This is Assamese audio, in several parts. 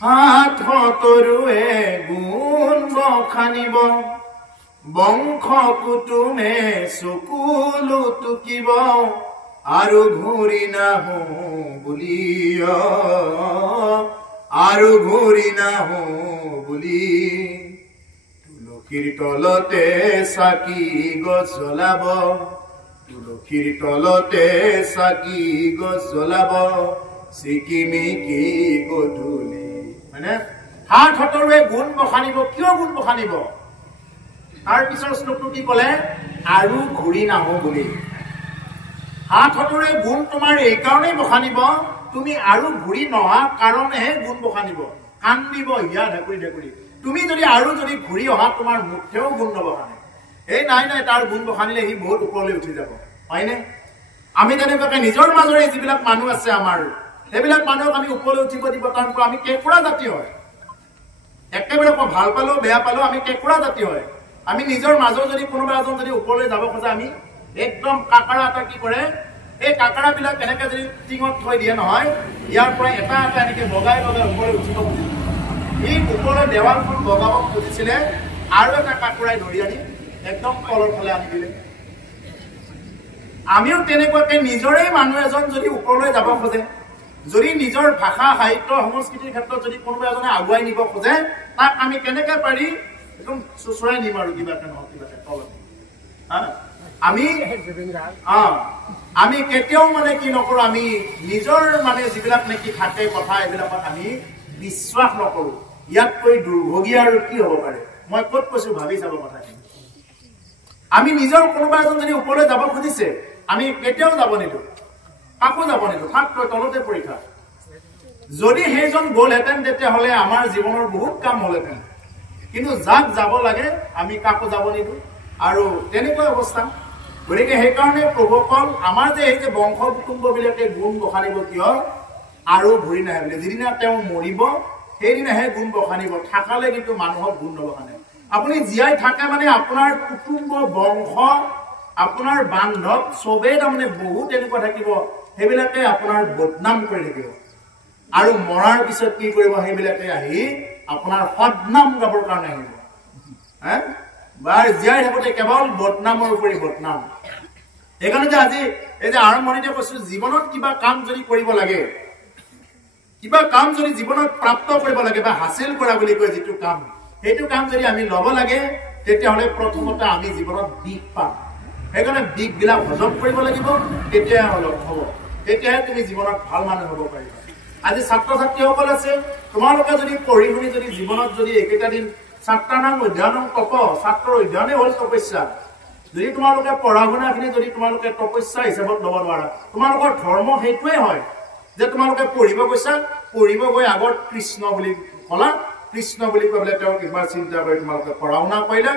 হাত হতৰুৱে গুণ বখানিব বংশ কুটুমে চকুলো টুকিব আৰু ঘূৰি নাহো বুলিয় আৰু ঘূৰি নাহো বুলি তুলসীৰ তলতে চাকি গছ জ্বলাব তুলসীৰ তলতে চাকি গছ জ্বলাব চিকিমিকি গধূলি মানে হাত হতৰুৱে গুণ বখানিব কিয় গুণ বখানিব তাৰ পিছৰ শ্লোকটো কি ক'লে আৰু ঘূৰি নাহো বুলি হাত হতৰুৱে গুণ তোমাৰ এই কাৰণেই বখানিব তুমি আৰু ঘূৰি নহা কাৰণেহে গুণ বখানিব কান্দিব ইয়া ঢাকুৰি ঢাকুৰি তুমি যদি আৰু যদি ঘূৰি অহা তোমাৰ মুখেও গুণ নবখানে এই নাই নাই তাৰ গুণ বখানিলে সি বহুত ওপৰলৈ উঠি যাব হয়নে আমি তেনেকুৱাকে নিজৰ মাজৰে যিবিলাক মানুহ আছে আমাৰ সেইবিলাক মানুহক আমি ওপৰলৈ উঠিব দিব কাৰণ আমি কেঁকুৰা জাতি হয় একেবাৰে ভাল পালেও বেয়া পালেও আমি কেঁকুৰা জাতি হয় আমি নিজৰ মাজৰ যদি কোনোবা এজন যদি ওপৰলৈ যাব খোজে আমি একদম কাকাৰা এটা কি কৰে এই কাকাৰা বিলাক এনেকে যদি টিঙত থৈ দিয়ে নহয় ইয়াৰ পৰা এটা এটা এনেকে বগাই বগাই ওপৰলৈ উঠিব খুজিছিল এই ওপৰলৈ দেৱালখন বগাব খুজিছিলে আৰু এটা কাকুৰাই ধৰি আনি একদম তলৰ ফালে আনি দিলে আমিও তেনেকুৱাকে নিজৰে মানুহ এজন যদি ওপৰলৈ যাব খোজে যদি নিজৰ ভাষা সাহিত্য সংস্কৃতিৰ ক্ষেত্ৰত যদি কোনোবা এজনে আগুৱাই নিব খোজে তাক আমি কেনেকে পাৰি একদম চুচৰাই নিম আৰু কিবাকে নহওক কিবাকে তলত আমি কেতিয়াও মানে কি নকৰো আমি নিজৰ মানে যিবিলাক নেকি থাকে কথা এইবিলাকত আমি বিশ্বাস নকৰো ইয়াতকৈ দুৰ্ভোগী আৰু কি হ'ব পাৰে মই ক'ত কৈছো ভাবি চাব কথাখিনি আমি নিজৰ কোনোবা এজন যদি ওপৰলৈ যাব খুজিছে আমি কেতিয়াও যাব নিদিওঁ কাকো যাব নিদিওঁ থাক তই তলতে পৰীক্ষা যদি সেইজন গ'লহেঁতেন তেতিয়াহ'লে আমাৰ জীৱনৰ বহুত কাম হ'লহেঁতেন কিন্তু যাক যাব লাগে আমি কাকো যাব নিদিওঁ আৰু তেনেকুৱা অৱস্থা গতিকে সেইকাৰণে প্ৰভুসকল আমাৰ যে এই যে বংশ কুটুম্ববিলাকে গুণ বখানিব কিয় আৰু ঘূৰি নাহে বুলি যিদিনা তেওঁ মৰিব সেইদিনাহে গুণ বখানিব থাকালে কিন্তু মানুহক গুণ নবখানে আপুনি জীয়াই থাকে মানে আপোনাৰ কুটুম্ব বংশ আপোনাৰ বান্ধৱ চবেই তাৰমানে বহুত এনেকুৱা থাকিব সেইবিলাকে আপোনাৰ বদনাম কৰি থাকিব আৰু মৰাৰ পিছত কি কৰিব সেইবিলাকে আহি আপোনাৰ সদনাম গাবৰ কাৰণে আহিব বাৰ জীয়াই থাকোঁতে কেৱল বদনামৰ উপৰি বদনাম সেইকাৰণে যে আজি এই যে আৰম্ভণিতে কৈছো জীৱনত কিবা কাম যদি কৰিব লাগে কিবা কাম যদি জীৱনত প্ৰাপ্ত কৰিব লাগে বা হাসিল কৰা বুলি কয় যিটো কাম সেইটো কাম যদি আমি ল'ব লাগে তেতিয়াহ'লে প্ৰথমতে আমি জীৱনত বিষ পাম সেইকাৰণে বিষবিলাক হজম কৰিব লাগিব তেতিয়াহে অলপ হ'ব তেতিয়াহে তুমি জীৱনত ভাল মানুহ হ'ব পাৰিবা আজি ছাত্ৰ ছাত্ৰীসকল আছে তোমালোকে যদি পঢ়ি শুনি যদি জীৱনত যদি একেটা দিন ছাত্ৰানাং অধ্যয়নং তপ ছাত্ৰৰ অধ্যয়নে হ'ল তপস্যা যদি তোমালোকে পঢ়া শুনাখিনি যদি তোমালোকে তপস্যা হিচাপত ল'ব নোৱাৰা তোমালোকৰ ধৰ্ম সেইটোৱে হয় যে তোমালোকে পঢ়িব গৈছা পঢ়িব গৈ আগত কৃষ্ণ বুলি ক'লা কৃষ্ণ বুলি ক'লে তেওঁ কিবা চিন্তা কৰি তোমালোকে পঢ়া শুনা কৰিলা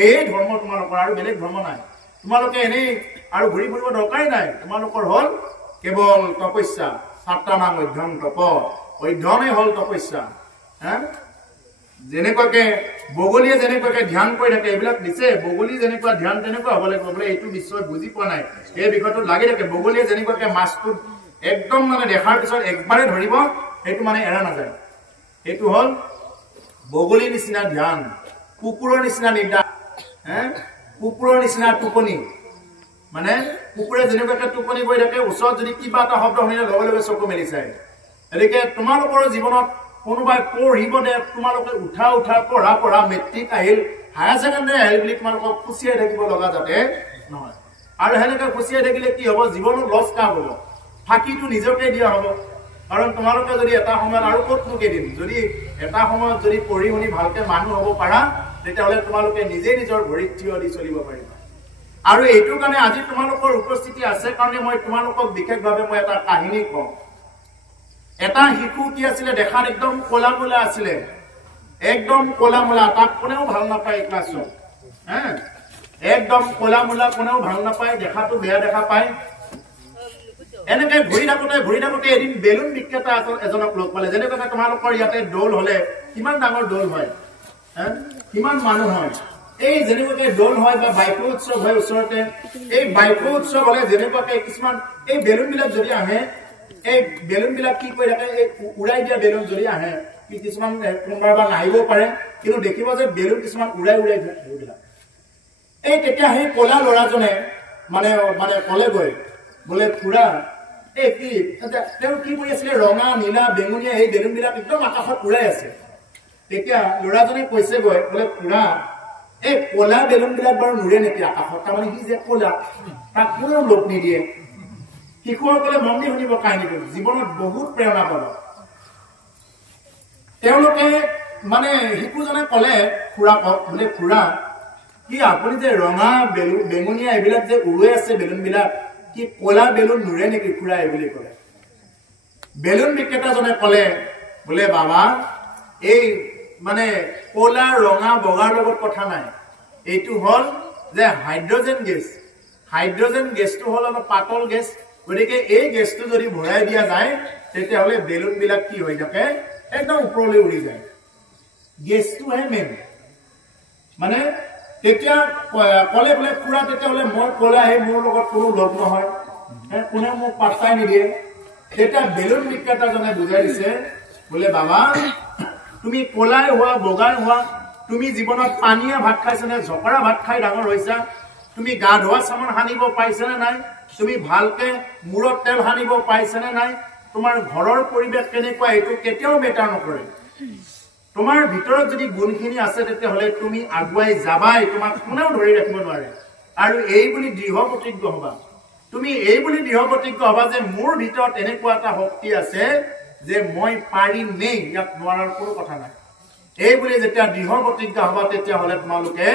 এই ধৰ্ম তোমালোকৰ আৰু বেলেগ ধৰ্ম নাই তোমালোকে এনেই আৰু ঘূৰি ফুৰিব দৰকাৰেই নাই তোমালোকৰ হ'ল কেৱল তপস্যা ছাত্ৰানাং অধ্যয়ন তপ অধ্যয়নেই হ'ল তপস্যা যেনেকুৱাকে বগলীয়ে যেনেকুৱাকে ধ্যান কৰি থাকে এইবিলাক দিছে বগলী যেনেকুৱা ধ্যান তেনেকুৱা হ'ব লাগিব বোলে এইটো নিশ্চয় বুজি পোৱা নাই এই বিষয়টোত লাগি থাকে বগলীয়ে যেনেকুৱাকে মাছটো একদম মানে দেখাৰ পিছত একবাৰে ধৰিব সেইটো মানে এৰা নাযায় সেইটো হ'ল বগলীৰ নিচিনা ধ্যান কুকুৰৰ নিচিনা নিৰ্দান কুকুৰৰ নিচিনা টোপনি মানে কুকুৰে যেনেকুৱাকে টোপনি গৈ থাকে ওচৰত যদি কিবা এটা শব্দ শুনিলে লগে লগে চকু মেলি চায় গতিকে তোমালোকৰ জীৱনত কোনোবাই পঢ়িব দে তোমালোকে উঠা পঢ়া পঢ়া মেট্ৰিক আহিল হায়াৰ ছেকেণ্ডাৰী আহিল বুলি তোমালোকক খুচিয়াই থাকিব লগা যাতে নহয় আৰু সেনেকে খুচিয়াই থাকিলে কি হ'ব জীৱনত লছ কাৰ হ'ব ফাঁকিটো নিজকে দিয়া হ'ব কাৰণ তোমালোকে যদি এটা সময়ত আৰু ক'তনো কেইদিন যদি এটা সময়ত যদি পঢ়ি শুনি ভালকে মানুহ হ'ব পাৰা তেতিয়াহ'লে তোমালোকে নিজে নিজৰ ভৰিত থিয় দি চলিব পাৰিবা আৰু এইটো কাৰণে আজি তোমালোকৰ উপস্থিতি আছে কাৰণে মই তোমালোকক বিশেষভাৱে মই এটা কাহিনী কওঁ এটা শিশু কি আছিলে দেখাত একদম ক'লা মোলা আছিলে একদম ক'লা মোলা তাক কোনেও ভাল নাপায় ক্লাছত একদম ক'লা মোলা কোনেও ভাল নাপায় দেখাটো বেয়া দেখা পায় এনেকে ঘূৰি থাকোঁতে এদিন বেলুন বিক্ৰেতা এজনক লগ পালে যেনেকৈ তোমালোকৰ ইয়াতে দৌল হ'লে কিমান ডাঙৰ দৌল হয় কিমান মানুহ হয় এই যেনেকুৱাকে দৌল হয় বা বাইক উৎসৱ হয় ওচৰতে এই বাইক উৎসৱ হ'লে যেনেকুৱাকে কিছুমান এই বেলুন বিলাক যদি আহে এই বেলুন বিলাক কি কৰি থাকে এই উৰাই দিয়া বেলুন যদি আহে কি কিছুমান কোনোবাৰ বা নাহিব পাৰে কিন্তু দেখিব যে বেলুন কিছুমান উৰাই উৰাই এইবিলাক এই তেতিয়া সেই কলা ল'ৰাজনে মানে কলে গৈ বোলে খুৰা এই কি তেওঁ কি কৰি আছিলে ৰঙা নীলা বেঙুনীয়া এই বেলুন বিলাক একদম আকাশত উৰাই আছে তেতিয়া ল'ৰাজনে কৈছে গৈ বোলে খুৰা এই কলা বেলুন বিলাক বাৰু নুৰে নেকি আকাশত তাৰমানে সি যে কলা তাক কোনো লোক নিদিয়ে শিশুসকলে মন দি শুনিব কাহিনীটো জীৱনত বহুত প্ৰেৰণা পাব তেওঁলোকে মানে শিশুজনে কলে খুৰাক বোলে খুৰা কি আপুনি যে ৰঙা বেলুন বেঙুনীয়া এইবিলাক যে উৰুৱাই আছে বেলুন বিলাক কি কলা বেলুন নুৰে নেকি খুৰা এই বুলি কলে বেলুন বিক্ৰেতাজনে কলে বোলে বাবা এই মানে কলা ৰঙা বগাৰ লগত কথা নাই এইটো হল যে হাইড্ৰজেন গেছটো হল অলপ পাতল গেছ গতিকে এই গেছটো যদি ভৰাই দিয়া যায় তেতিয়াহ'লে বেলুন বিলাক কি হৈ থাকে একদম ওপৰলৈ উৰি যায় গেছটোহে মেইন মানে তেতিয়া কলে বোলে খুৰা তেতিয়াহ'লে মই কলে আহি মোৰ লগত কোনো লগ নহয় কোনেও মোক পাত্তাই নিদিয়ে তেতিয়া বেলুন বিক্ৰেতাজনে বুজাই দিছে বোলে বাবা তুমি কলাই হোৱা বগাই হোৱা তুমি জীৱনত পানীয়া ভাত খাইছানে জকৰা ভাত খাই ডাঙৰ হৈছা তুমি গা ধোৱা চামন সানিব পাইছানে নাই তুমি ভালকে মূৰত তেল সানিব পাইছানে নাই তোমাৰ ঘৰৰ পৰিৱেশ কেনেকুৱা এইটো কেতিয়াও মেটাৰ নকৰে তোমাৰ ভিতৰত যদি গুণখিনি আছে তেতিয়াহ'লে তুমি আগুৱাই যাবাই তোমাক কোনেও ধৰি ৰাখিব নোৱাৰে আৰু এই বুলি দৃঢ় প্ৰতিজ্ঞ হবা তুমি এই বুলি দৃঢ় প্ৰতিজ্ঞ হবা যে মোৰ ভিতৰত এনেকুৱা এটা শক্তি আছে যে মই পাৰিমেই ইয়াক নোৱাৰাৰ কোনো কথা নাই এই বুলি যেতিয়া দৃঢ় প্ৰতিজ্ঞ হবা তেতিয়াহ'লে তোমালোকে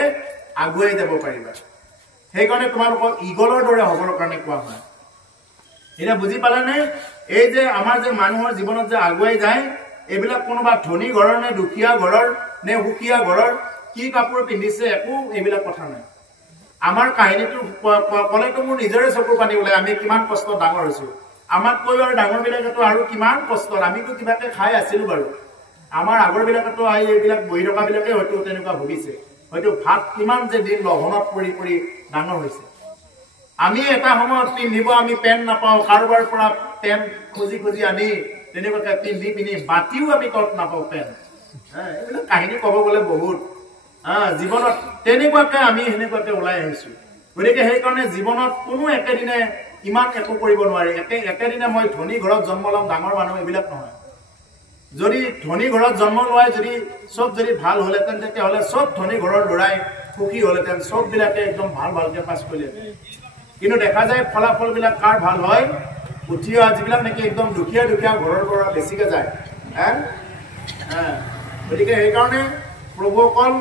আগুৱাই যাব পাৰিবা সেইকাৰণে তোমালোকক ইগলৰ দৰে হ'বৰ কাৰণে কোৱা হয় এটা বুজি পালানে এই যে আমাৰ যে মানুহৰ জীৱনত যে আগুৱাই যায় এইবিলাক কোনোবা ধনী ঘৰৰ নে দুখীয়া ঘৰৰ নে সুখীয়া ঘৰৰ কি কাপোৰ পিন্ধিছে একো এইবিলাক কথা নাই আমাৰ কাহিনীটো কলেতো মোৰ নিজৰে চকুৰ পানী ওলাই আমি কিমান কষ্ট ডাঙৰ হৈছো আমাতকৈ আৰু ডাঙৰ বিলাকেতো আৰু কিমান কষ্ট আমিতো কিবাকে খাই আছিলো বাৰু আমাৰ আগৰ বিলাকেতো এইবিলাক বহি থকা বিলাকে হয়তো তেনেকুৱা ভুগিছে হয়তো ভাত কিমান যে দিন লঘনত পৰি পৰি ডাঙৰ হৈছে আমি এটা সময়ত পিন্ধিব আমি পেণ্ট নাপাওঁ কাৰোবাৰ পৰা পেণ্ট খুজি খুজি আনি তেনেকুৱাকে পিন্ধি বাতিও আমি তত নাপাওঁ পেণ্ট এইবিলাক কাহিনী ক'ব গ'লে বহুত জীৱনত তেনেকুৱাকে আমি সেনেকুৱাকে ওলাই আহিছো গতিকে সেইকাৰণে জীৱনত কোনো একেদিনে ইমান একো কৰিব নোৱাৰি একেদিনে মই ধনী ঘৰত জন্ম ল'ম ডাঙৰ মানুহ এইবিলাক নহয় যদি ধনী ঘৰত জন্ম লোৱাই যদি চব যদি ভাল হলেতেন তেতিয়াহ'লে চব ধনী ঘৰৰ ল'ৰাই সুখী হলেতেন চব বিলাকে একদম ভালকে পাছ কৰিলেহেঁতেন কিন্তু দেখা যায় ফলাফল বিলাক কাৰ ভাল হয় উঠি অহা যিবিলাক নেকি একদম দুখীয়া ঘৰৰ পৰা বেছিকে যায় গতিকে সেইকাৰণে প্ৰভুসকল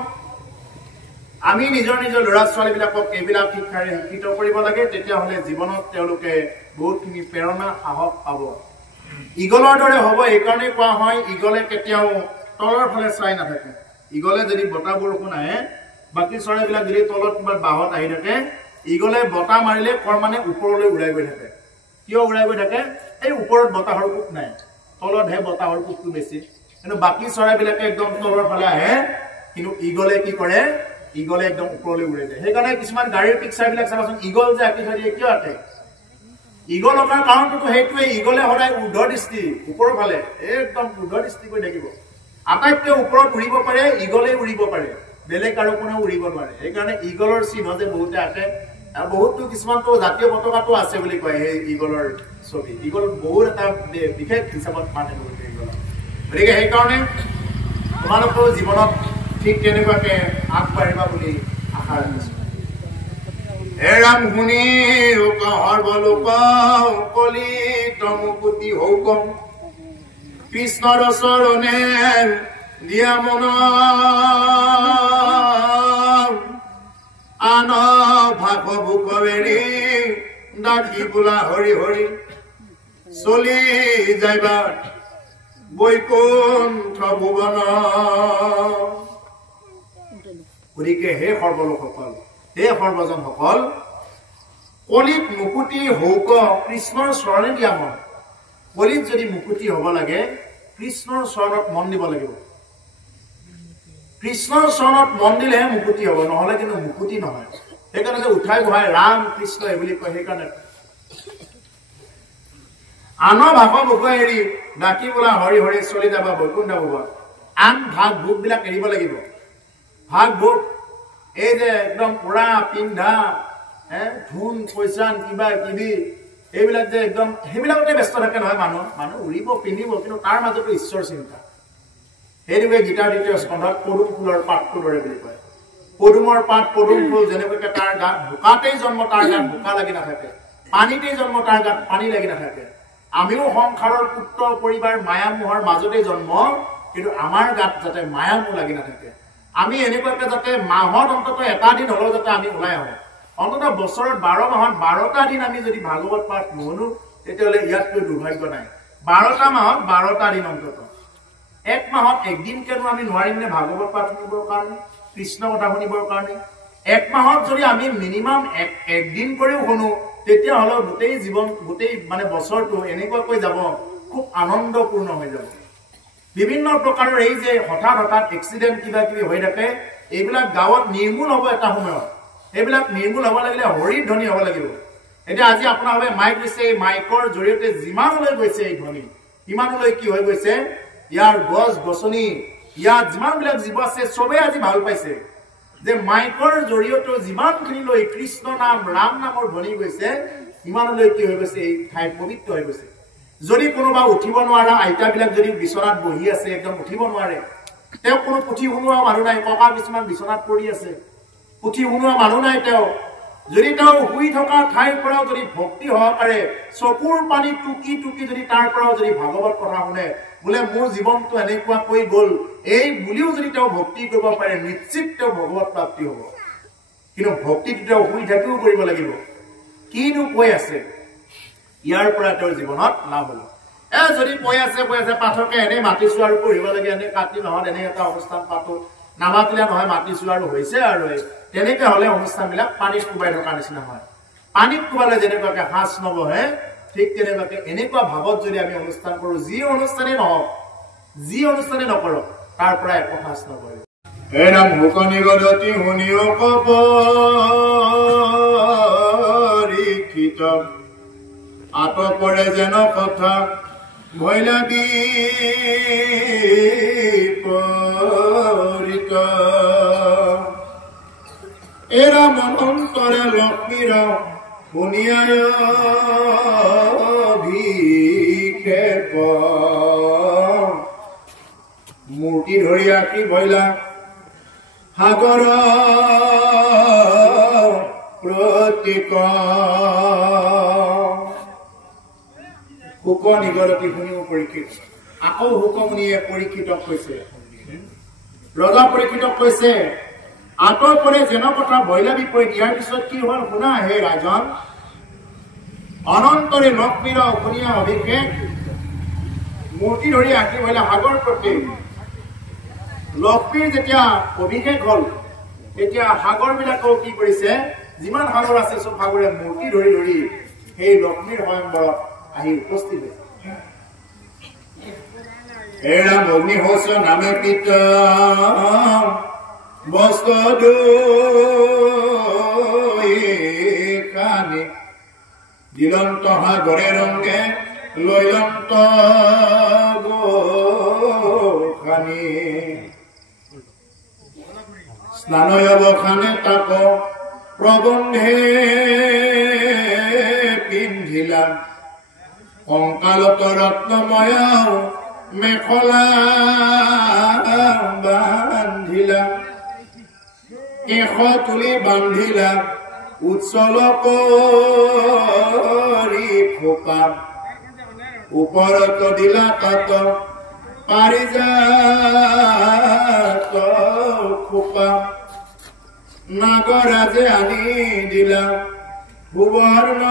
আমি নিজৰ ল'ৰা ছোৱালীবিলাকক এইবিলাক শিক্ষাৰে শিক্ষিত কৰিব লাগে তেতিয়াহ'লে জীৱনত তেওঁলোকে বহুতখিনি প্ৰেৰণা সাহস পাব ইগলৰ দৰে হ'ব এইকাৰণে কোৱা হয় ইগলে কেতিয়াও তলৰ ফালে চাই নাথাকে ইগলে যদি বতাহ বৰষুণ আহে বাকী চৰাইবিলাক যদি তলত কিবা বাহত আহি থাকে ইগলে বতাহ মাৰিলে মানে ওপৰলৈ উৰাই গৈ থাকে কিয় উৰাই গৈ থাকে এই ওপৰত বতাহৰ কোব নাই তলতহে বতাহৰ কোবটো বেছি কিন্তু বাকী চৰাইবিলাকে একদম তলৰ ফালে আহে কিন্তু ইগলে কি কৰে ইগলে একদম ওপৰলৈ উৰাই যায় সেইকাৰণে কিছুমান গাড়ীৰ পিকচাৰবিলাক চাবাচোন ইগল যে আঁকি থৈ দিয়ে কিয় আঁকে ইগল অকাৰ কাৰণটোতো সেইটোৱে ইগলে সদায় ঊৰ্ধ্ব দৃষ্টি ওপৰৰ ফালে একদম ঊৰ্ধ্ব দৃষ্টি কৰি থাকিব আটাইতকৈ ওপৰত উৰিব পাৰে ইগলে উৰিব পাৰে বেলেগ আৰু কোনেও উৰিব নোৱাৰে সেইকাৰণে ইগলৰ চিহ্ন যে বহুতে আঁকে আৰু বহুতো কিছুমানতো জাতীয় পতাকাটো আছে বুলি কয় সেই ইগলৰ ছবি ইগল বহুত এটা বিশেষ হিচাপত মানে বহুতে ইগল গতিকে সেইকাৰণে তোমালোকেও জীৱনত ঠিক তেনেকুৱাকে আগবাঢ়িবা বুলি আশা ৰাখিছো এৰাম শুনি সৰ্বলোক কলি তমুকুতি হৌকম কৃষ্ণৰ চৰণে দিয়া মন আন ভাগ ভোকবেৰি ডাকি বোলা হৰি হৰি চলি যাইবা বৈকুণ্ঠ ভুৱন গতিকে হে সৰ্বলোকসকল হে সৰ্বজনসকল কলিত মুকুতি হৌক কৃষ্ণৰ চৰণে দিয়া মন কলিত যদি মুকুতি হ'ব লাগে কৃষ্ণৰ চৰণত মন দিব লাগিব কৃষ্ণৰ চৰণত মন দিলেহে মুকুতি হ'ব নহ'লে কিন্তু মুকুতি নহয় সেইকাৰণে যে উঠাই বহাই ৰাম কৃষ্ণ এই বুলি কয় সেইকাৰণে আনৰ ভাষা বুক এৰি ডাকি বোলা হৰি হৰি চলি যাবা বৈকুণ্ঠ ভুৱন আন ভাগ ভোগবিলাক এৰিব লাগিব ভাগ ভোগ এই যে একদম উৰা পিন্ধা ধুন পইচান কিবা কিবি এইবিলাক যে একদম সেইবিলাকতে ব্যস্ত থাকে নহয় মানুহ উৰিব পিন্ধিব কিন্তু তাৰ মাজতো ঈশ্বৰ চিন্তা সেইটোৱে গীতাৰ ২য় স্কন্ধত পদুম ফুলৰ পাতটো দৰে বুলি কয় পদুমৰ পাত পদুম ফুল যেনেকৈ তাৰ গাত বোকাতেই জন্ম তাৰ গাত বোকা লাগি নাথাকে পানীতেই জন্ম তাৰ গাত পানী লাগি নাথাকে আমিও সংসাৰৰ পুত্ৰ পৰিবাৰ মায়ামোহৰ মাজতেই জন্ম কিন্তু আমাৰ গাত যাতে মায়ামোহ লাগি নাথাকে আমি এনেকুৱাকৈ যাতে মাহত অন্তত এটা দিন হ'লেও যাতে আমি ওলাই আহোঁ অন্তত বছৰত ১২ মাহত ১২টা দিন আমি যদি ভাগৱত পাঠ নুশুনো তেতিয়াহ'লে ইয়াতকৈ দুৰ্ভাগ্য নাই ১২টা মাহত ১২টা দিন অন্তত এক মাহত একদিন কেনো আমি নোৱাৰিম নে ভাগৱত পাঠ শুনিবৰ কাৰণে কৃষ্ণ কথা শুনিবৰ কাৰণে এক মাহত যদি আমি মিনিমাম একদিন কৰিও শুনো তেতিয়াহ'লে গোটেই জীৱন গোটেই মানে বছৰটো এনেকুৱাকৈ যাব খুব আনন্দপূৰ্ণ হৈ যাব বিভিন্ন প্ৰকাৰৰ এই যে হঠাৎ এক্সিডেণ্ট কিবা কিবি হৈ থাকে এইবিলাক গাঁৱত নিৰ্মূল হ'ব এটা সময়ত এইবিলাক নিৰ্মূল হ'ব লাগিলে হৰিৰ ধ্বনি হ'ব লাগিব এতিয়া আজি আপোনালোকে মাইক দিছে এই মাইকৰ জৰিয়তে যিমানলৈ গৈছে এই ধ্বনি সিমানলৈ কি হৈ গৈছে ইয়াৰ গছ গছনি ইয়াত যিমানবিলাক জীৱ আছে চবেই আজি ভাল পাইছে যে মাইকৰ জৰিয়তে যিমানখিনিলৈ কৃষ্ণ নাম ৰাম নামৰ ধ্বনি গৈছে সিমানলৈ কি হৈ গৈছে এই ঠাই পবিত্ৰ হৈ গৈছে যদি কোনোবা উঠিব নোৱাৰা আইতাবিলাক যদি বিচনাত বহি আছে একদম উঠিব নোৱাৰে তেওঁ কোনো পুথি শুনোৱা মানুহ নাই ককা কিছুমান বিচনাত পৰি আছে পুথি শুনোৱা মানুহ নাই তেওঁ যদি তেওঁ শুই থকা ঠাইৰ পৰাও যদি ভক্তি সহকাৰে চকুৰ পানী টুকি টুকি যদি তাৰ পৰাও যদি ভাগৱত কথা শুনে বোলে মোৰ জীৱনটো এনেকুৱাকৈ গ'ল এই বুলিও যদি তেওঁ ভক্তি কৰিব পাৰে নিশ্চিত তেওঁ ভগৱত প্ৰাপ্তি হ'ব কিন্তু ভক্তিটো তেওঁ শুই থাকিও কৰিব লাগিব কিনো কৈ আছে ইয়াৰ পৰা তেওঁৰ জীৱনত লাভ হ'ব যদি কৈ আছে পাঠকে এনেই মাতিছো আৰু পঢ়িব লাগে এনেই কাতি মাহত এনে এটা অনুষ্ঠান পাতো নামাতিলে নহয় মাতিছো আৰু হৈছে আৰু তেনেকৈ হ'লে অনুষ্ঠানবিলাক পানীত কোবাই থকাৰ নিচিনা হয় পানীত কোবালে যেনেকুৱাকৈ সাঁচ নবহে ঠিক তেনেকুৱাকৈ এনেকুৱা ভাৱত যদি আমি অনুষ্ঠান কৰোঁ যি অনুষ্ঠানেই নহওক যি অনুষ্ঠানেই নকৰক তাৰ পৰা একো সাঁচ নবহে এৰাম হুকনি গদতি শুনিও কপৰিক্ষিত আত পৰে যেন কথা ভৈলা বিপৰীত এৰা মনন্তৰে লক্ষ্মীৰ শুনিয়ায় অভিক্ষেপ মূৰ্তি ধৰি আঁকি ভৈলা সাগৰ প্ৰতীক হুক নিগৰতি শুনিও পৰীক্ষিত আকৌ হুকমুনিয়ে পৰীক্ষিতক কৈছে ৰজা পৰীক্ষিতক কৈছে আঁতৰ পৰে যেন কথা ভৈলা বিপৰীত ইয়াৰ পিছত কি হ'ল শুনা হে ৰাজন অনন্তৰে লক্ষ্মীৰ শুনিয়া অভিষেক মূৰ্তি ধৰি আঁকি ভৈলা সাগৰ প্ৰতীক লক্ষ্মীৰ যেতিয়া অভিষেক হ'ল তেতিয়া সাগৰবিলাকেও কি কৰিছে যিমান সাগৰ আছে চব সাগৰে মূৰ্তি ধৰি ধৰি সেই লক্ষ্মীৰ স্বয়ংবৰত আহি উপস্থিত হৈছে এৰা অগ্নিহোচ নামে পিত বস্ত্ৰ কানি দিলন্ত সাগৰে ৰংগে লৈলন্ত গোখানি স্নানয় বখানে তাপ প্ৰবন্ধে পিন্ধিলা কংকালত ৰত্নময় মেখলা বান্ধিলা কেশ তুলি বান্ধিলা উচ্ছল কৰি খোপা ওপৰত দিলা তাত পাৰিজাত খোপা নাগৰাজে আনি দিলা সুবৰ্ণ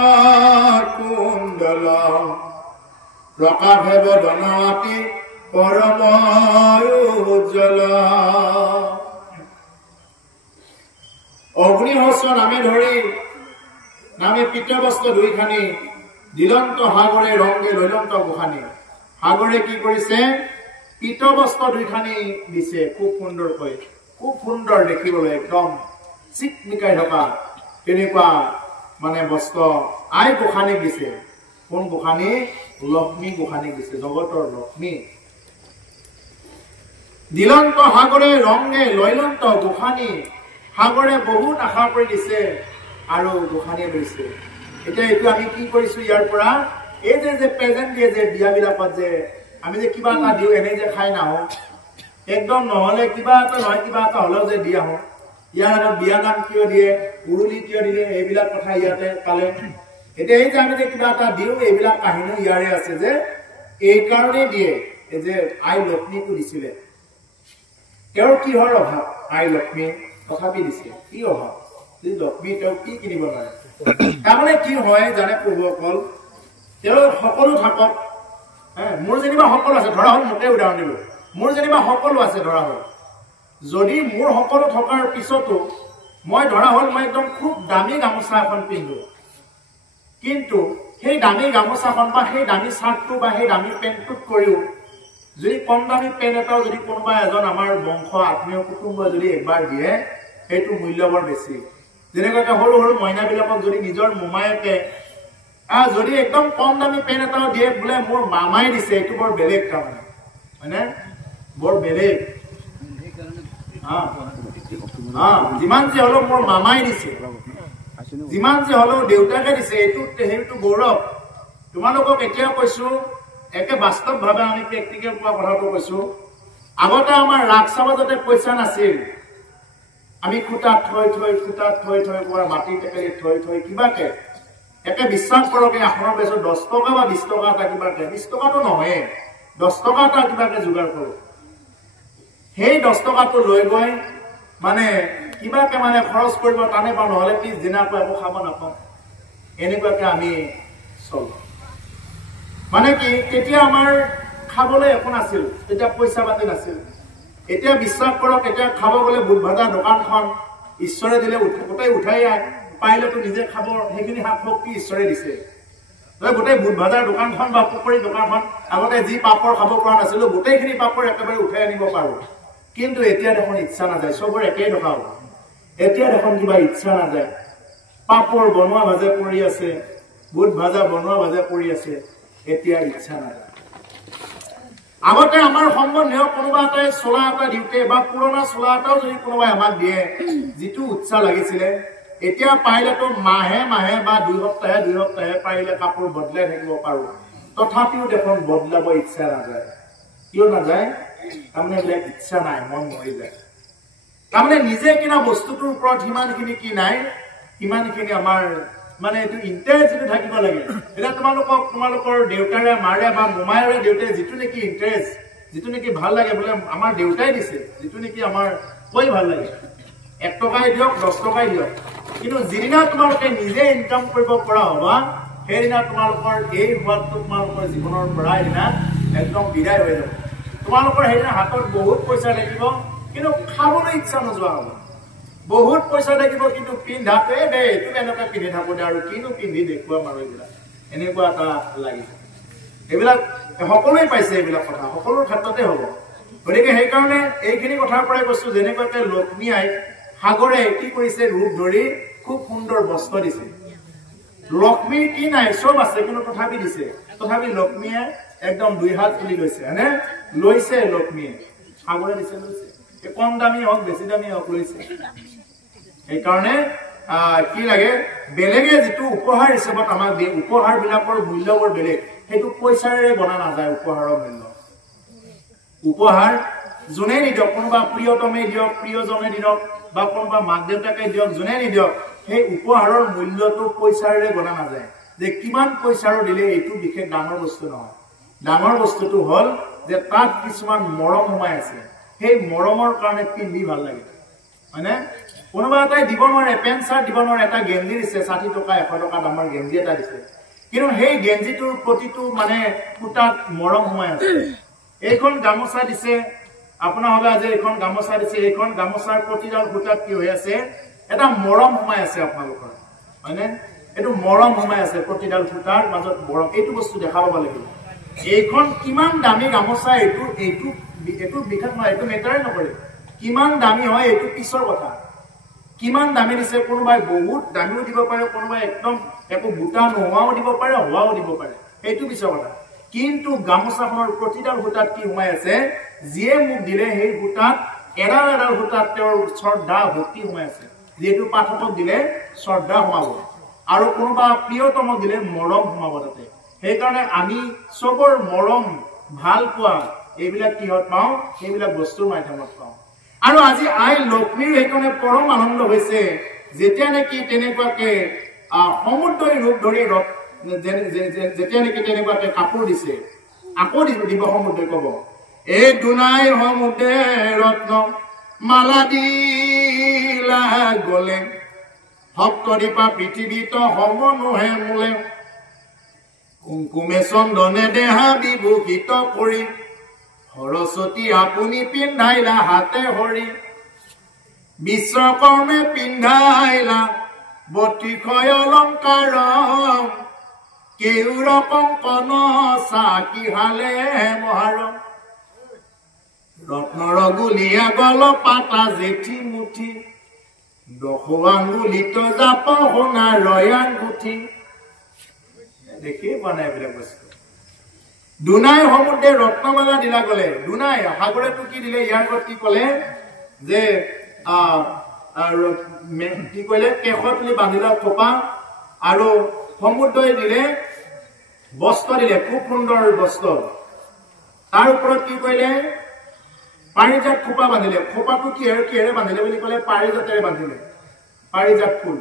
কুণ্ডল প্ৰকাশে বদনাতি পৰম উজ্জ্বল অগ্নিহস্ত নামে ধৰি নামে পিতবস্ত্ৰ দুইখানি দিলন্ত সাগৰে ৰংগে লৈলন্ত গোখানি সাগৰে কি কৰিছে পিতবস্ত্ৰ দুইখানি দিছে খুব সুন্দৰকৈ খুব সুন্দৰ দেখিবলৈ একদম চিকমিকাই থকা তেনেকুৱা মানে বস্ত্ৰ আই গোখানিক দিছে কোন গোখানি লক্ষ্মী গোখানিক দিছে জগতৰ লক্ষ্মী দিলন্ত সাগৰে ৰঙে লয়লন্ত গোসানী সাগৰে বহুত আশা কৰি দিছে আৰু গোসানীয়ে লৈছে এতিয়া এইটো আমি কি কৰিছো ইয়াৰ পৰা এই যে প্ৰেজেন্ট দিয়ে যে বিয়াবিলাকত যে আমি যে কিবা এটা দিওঁ এনে যে খাই নাহো একদম নহলে কিবা এটা নহয় কিবা এটা হলেও যে দিয়া হওঁ ইয়াৰ আগত বিয়া নাম কিয় দিয়ে উৰুলি কিয় দিলে এইবিলাক কথা ইয়াতে পালে এতিয়া এই যে আমি যে কিবা এটা দিওঁ এইবিলাক কাহিনী ইয়াৰে আছে যে এই কাৰণে দিয়ে এই যে আই লক্ষ্মীকো দিছিলে তেওঁৰ কি হয় অভাৱ আই লক্ষ্মী তথাপি দিছে কি অভাৱ যে লক্ষ্মী তেওঁ কি কিনিব নোৱাৰে তাৰমানে কি হয় জানে প্ৰভুসকল তেওঁ সকলো থাকক মোৰ যেনিবা সকলো আছে ধৰা হ'ল মোকে উদাহৰণ দিলো মোৰ যেনিবা সকলো আছে ধৰা হ'ল যদি মোৰ সকলো থকাৰ পিছতো মই ধৰা হ'ল মই একদম খুব দামী গামোচা এখন পিন্ধো কিন্তু সেই দামী গামোচাখন বা সেই দামী চাৰ্টটো বা সেই দামী পেণ্টটোত কৰিও যদি কম দামী পেণ্ট এটাও যদি কোনোবা এজন আমাৰ বংশ আত্মীয় কুটুম্বই যদি একবাৰ দিয়ে সেইটো মূল্য বৰ বেছি যেনেকৈ সৰু সৰু মইনাবিলাকক যদি নিজৰ মোমায়েকে যদি একদম কম দামী পেণ্ট এটাও দিয়ে বোলে মোৰ মামাই দিছে এইটো বৰ বেলেগ তাৰমানে হয়নে বৰ বেলেগ যিমান যে হলেও মোৰ মামাই দিছে যিমান যে হলেও দেউতাকে দিছে সেইটো গৌৰৱ তোমালোকক এতিয়া কৈছো একে বাস্তৱভাৱে আমি প্ৰেক্টিকেল পোৱা কথাটো কৈছো আগতে আমাৰ ৰাগ চাবাজতে পইচা নাছিল আমি খুটাত থৈ কৰা মাটি টেকেলি থৈ কিবাকে একে বিশ্বাস কৰক এই আসনৰ বেছত 10 টকা বা 20 টকা এটা কিবাকে 20 টকাটো নহয় 10 টকা এটা কিবাকে যোগাৰ কৰো সেই 10 টকাটো লৈ গৈ মানে কিবাকে মানে খৰচ কৰিব টানে পাওঁ নহলে পিছদিনাকৈ একো খাব নাপাওঁ এনেকুৱাকে আমি চলো মানে কি তেতিয়া আমাৰ খাবলৈ একো নাছিল তেতিয়া পইচা পাতি নাছিল এতিয়া বিশ্বাস কৰক এতিয়া খাব গ'লে বুট ভাজা দোকানখন ঈশ্বৰে দিলে গোটেই উঠাই পাৰিলেতো নিজে খাব সেইখিনি শক্তি ঈশ্বৰে দিছে গোটেই বুট ভাজাৰ দোকানখন বা পকৰি দোকানখন আগতে যি পাপৰ খাব পৰা নাছিলো গোটেইখিনি পাপৰ একেবাৰে উঠাই আনিব পাৰো কিন্তু এতিয়া দেখোন ইচ্ছা নাযায় চবৰে একেই দেখা হ'ব এতিয়া দেখোন কিবা ইচ্ছা নাযায় পাপৰ বনোৱা ভাজা পৰি আছে বুট ভাজা বনোৱা ভাজা পৰি আছে এতিয়া ইচ্ছা নাযায় আগতে আমাৰ সম্বন্ধীয় কোনোবা এটাই চোলা এটা দিওঁতে বা পুৰণা চোলা এটাও যদি কোনোবাই আমাক দিয়ে যিটো উৎসাহ লাগিছিলে এতিয়া পাৰিলেতো মাহে মাহে বা 2 সপ্তাহে পাৰিলে কাপোৰ বদলাই থাকিব পাৰো তথাপিও দেখোন বদলাব ইচ্ছা নাযায় কিয় নাযায় তাৰমানে এইবিলাক ইচ্ছা নাই মন মৰি যায় তাৰমানে নিজে কিনা বস্তুটোৰ ওপৰত সিমানখিনি কি নাই সিমানখিনি আমাৰ মানে এইটো ইণ্টাৰেষ্ট থাকিব লাগে এটা তোমালোকৰ দেউতাৰে মাৰে বা মোমায়েৰে দেউতাই যিটো নেকি ইণ্টাৰেষ্ট যিটো নেকি ভাল লাগে বোলে আমাৰ দেউতাই দিছে যিটো নেকি আমাৰ কৈ ভাল লাগে 1 টকাই দিয়ক 10 টকাই দিয়ক কিন্তু যিদিনা তোমালোকে নিজে ইনকাম কৰিব পৰা হ'বা সেইদিনা তোমালোকৰ এই হোৱাটো তোমালোকৰ জীৱনৰ পৰা এদিনা একদম বিদায় হৈ যাব তোমালোকৰ সেইদিনা হাতত বহুত পইচা থাকিব কিন্তু খাবলৈ ইচ্ছা নোযোৱা হ'ব বহুত পইচা থাকিব কিন্তু পিন্ধাতে দে এইটো কেনেকৈ পিন্ধি থাকো দে আৰু কিনো পিন্ধি দেখুৱাম আৰু এইবিলাক এনেকুৱা এটা লাগিছে এইবিলাক সকলোৱে পাইছে এইবিলাক কথা সকলোৰ ক্ষেত্ৰতে হ'ব গতিকে সেইকাৰণে এইখিনি কথাৰ পৰাই কৈছো যেনেকৈ লক্ষ্মী আই সাগৰে কি কৰিছে ৰূপ ধৰি খুব সুন্দৰ বস্ত্ৰ দিছে লক্ষ্মী কি নাই চব আছে কিন্তু তথাপি দিছে তথাপি লক্ষ্মীয়ে একদম 2 হাত তুলি লৈছে হয়নে লৈছে লক্ষ্মীয়ে সাগৰে দিছে লৈছে কম দামী হওক বেছি দামী হওক লৈছে সেইকাৰণে কি লাগে বেলেগে যিটো উপহাৰ হিচাপত আমাক দিয়ে উপহাৰবিলাকৰ মূল্যবোৰ বেলেগ সেইটো পইচাৰে গণা নাযায় উপহাৰৰ মূল্য উপহাৰ যোনে নিদিয়ক কোনোবা প্ৰিয়তমে দিয়ক প্ৰিয়জনে দিয়ক বা কোনোবা মাক দেউতাকে দিয়ক যোনে নিদিয়ক সেই উপহাৰৰ মূল্যটো পইচাৰে গণা নাযায় যে কিমান পইচাৰ দিলে এইটো বিশেষ ডাঙৰ বস্তু নহয় ডাঙৰ বস্তুটো হ'ল যে তাত কিছুমান মৰম সোমাই আছে সেই মৰমৰ কাৰণে পিন্ধি ভাল লাগে হয়নে কোনোবা এটাই দিব নোৱাৰে পেণ্ট চাৰ্ট দিব নোৱাৰে এটা গেঞ্জি দিছে 60 টকা 100 টকা দামৰ গেঞ্জি এটা দিছে কিন্তু সেই গেঞ্জিটোৰ প্ৰতিটো মানে ফুটাত মৰম সোমাই আছে এইখন গামোচা দিছে আপোনাৰ হবে আজি এইখন গামোচা দিছে এইখন গামোচাৰ প্ৰতিডাল ফুটাত কি হৈ আছে এটা মৰম সোমাই আছে আপোনালোকৰ হয়নে এইটো মৰম সোমাই আছে প্ৰতিডাল ফুটাৰ মাজত মৰম এইটো বস্তু দেখা পাব লাগিব এইখন কিমান দামী গামোচা এইটো বিশেষ নহয় এইটো মেটাৰে নকৰে কিমান দামী হয় এইটো পিছৰ কথা কিমান দামী দিছে কোনোবাই বহুত দামীও দিব পাৰে কোনোবাই একদম একো বুটা নোহোৱাও দিব পাৰে হোৱাও দিব পাৰে এইটো পিছৰ কথা কিন্তু গামোচাখনৰ প্ৰতিডাল সূতাত কি সোমাই আছে যিয়ে মোক দিলে সেই সূতাত এডাল এডাল সূতাত তেওঁৰ শ্ৰদ্ধা ভক্তি সোমাই আছে যেটো পাঠকক দিলে শ্ৰদ্ধা সোমাব আৰু কোনোবা প্ৰিয়তমক দিলে মৰম সোমাব তাতে সেইকাৰণে আমি সবৰ মৰম ভাল পোৱা এইবিলাক কিহত পাওঁ সেইবিলাক বস্তুৰ মাধ্যমত পাওঁ আৰু আজি আই লক্ষ্মীৰ সেইকাৰণে পৰম আনন্দ হৈছে যেতিয়া নেকি তেনেকুৱাকে সমুদ্ৰৰ ৰূপ ধৰি যেতিয়া নেকি তেনেকুৱাকে কাপোৰ দিছে আকৌ দিব সমুদ্ৰই ক'ব এই দুনাই সমুদ্ৰে ৰত্ন মালা দিলা গলে ভক্তদীপা পৃথিৱীত সমনুহে মূলে কুংকুমে চন্দনে দেহা বিভূষিত কৰি সৰস্বতী আপুনি পিন্ধাইলা হাতে হৰি বিশ্বকৰ্মে পিন্ধাইলা 32 অলংকাৰ কেউৰ কংকন চাকি হালে মহাৰম ৰত্নৰ গুলিয়া গল পাতা জেঠি মুঠি 10 আঙ্গুলিত জাপ সোণা ৰয়াঙ্গুঠি দেখি বনাই এইবিলাক বস্তু দুনাই সমুদ্ৰে ৰত্নমালা দিলা গলে দুনাই সাগৰেটো কি দিলে ইয়াৰ আগত কি কলে যে কি কলে কেশতলি বান্ধিলা থোপা আৰু সমুদ্ৰই দিলে বস্ত্ৰ দিলে খুব সুন্দৰ বস্ত্ৰ তাৰ ওপৰত কি কইলে পাৰিজাত থোপা বান্ধিলে থোপাটো কিহেৰে বান্ধিলে বুলি কলে পাৰিজাতেৰে বান্ধিলে পাৰিজাত ফুল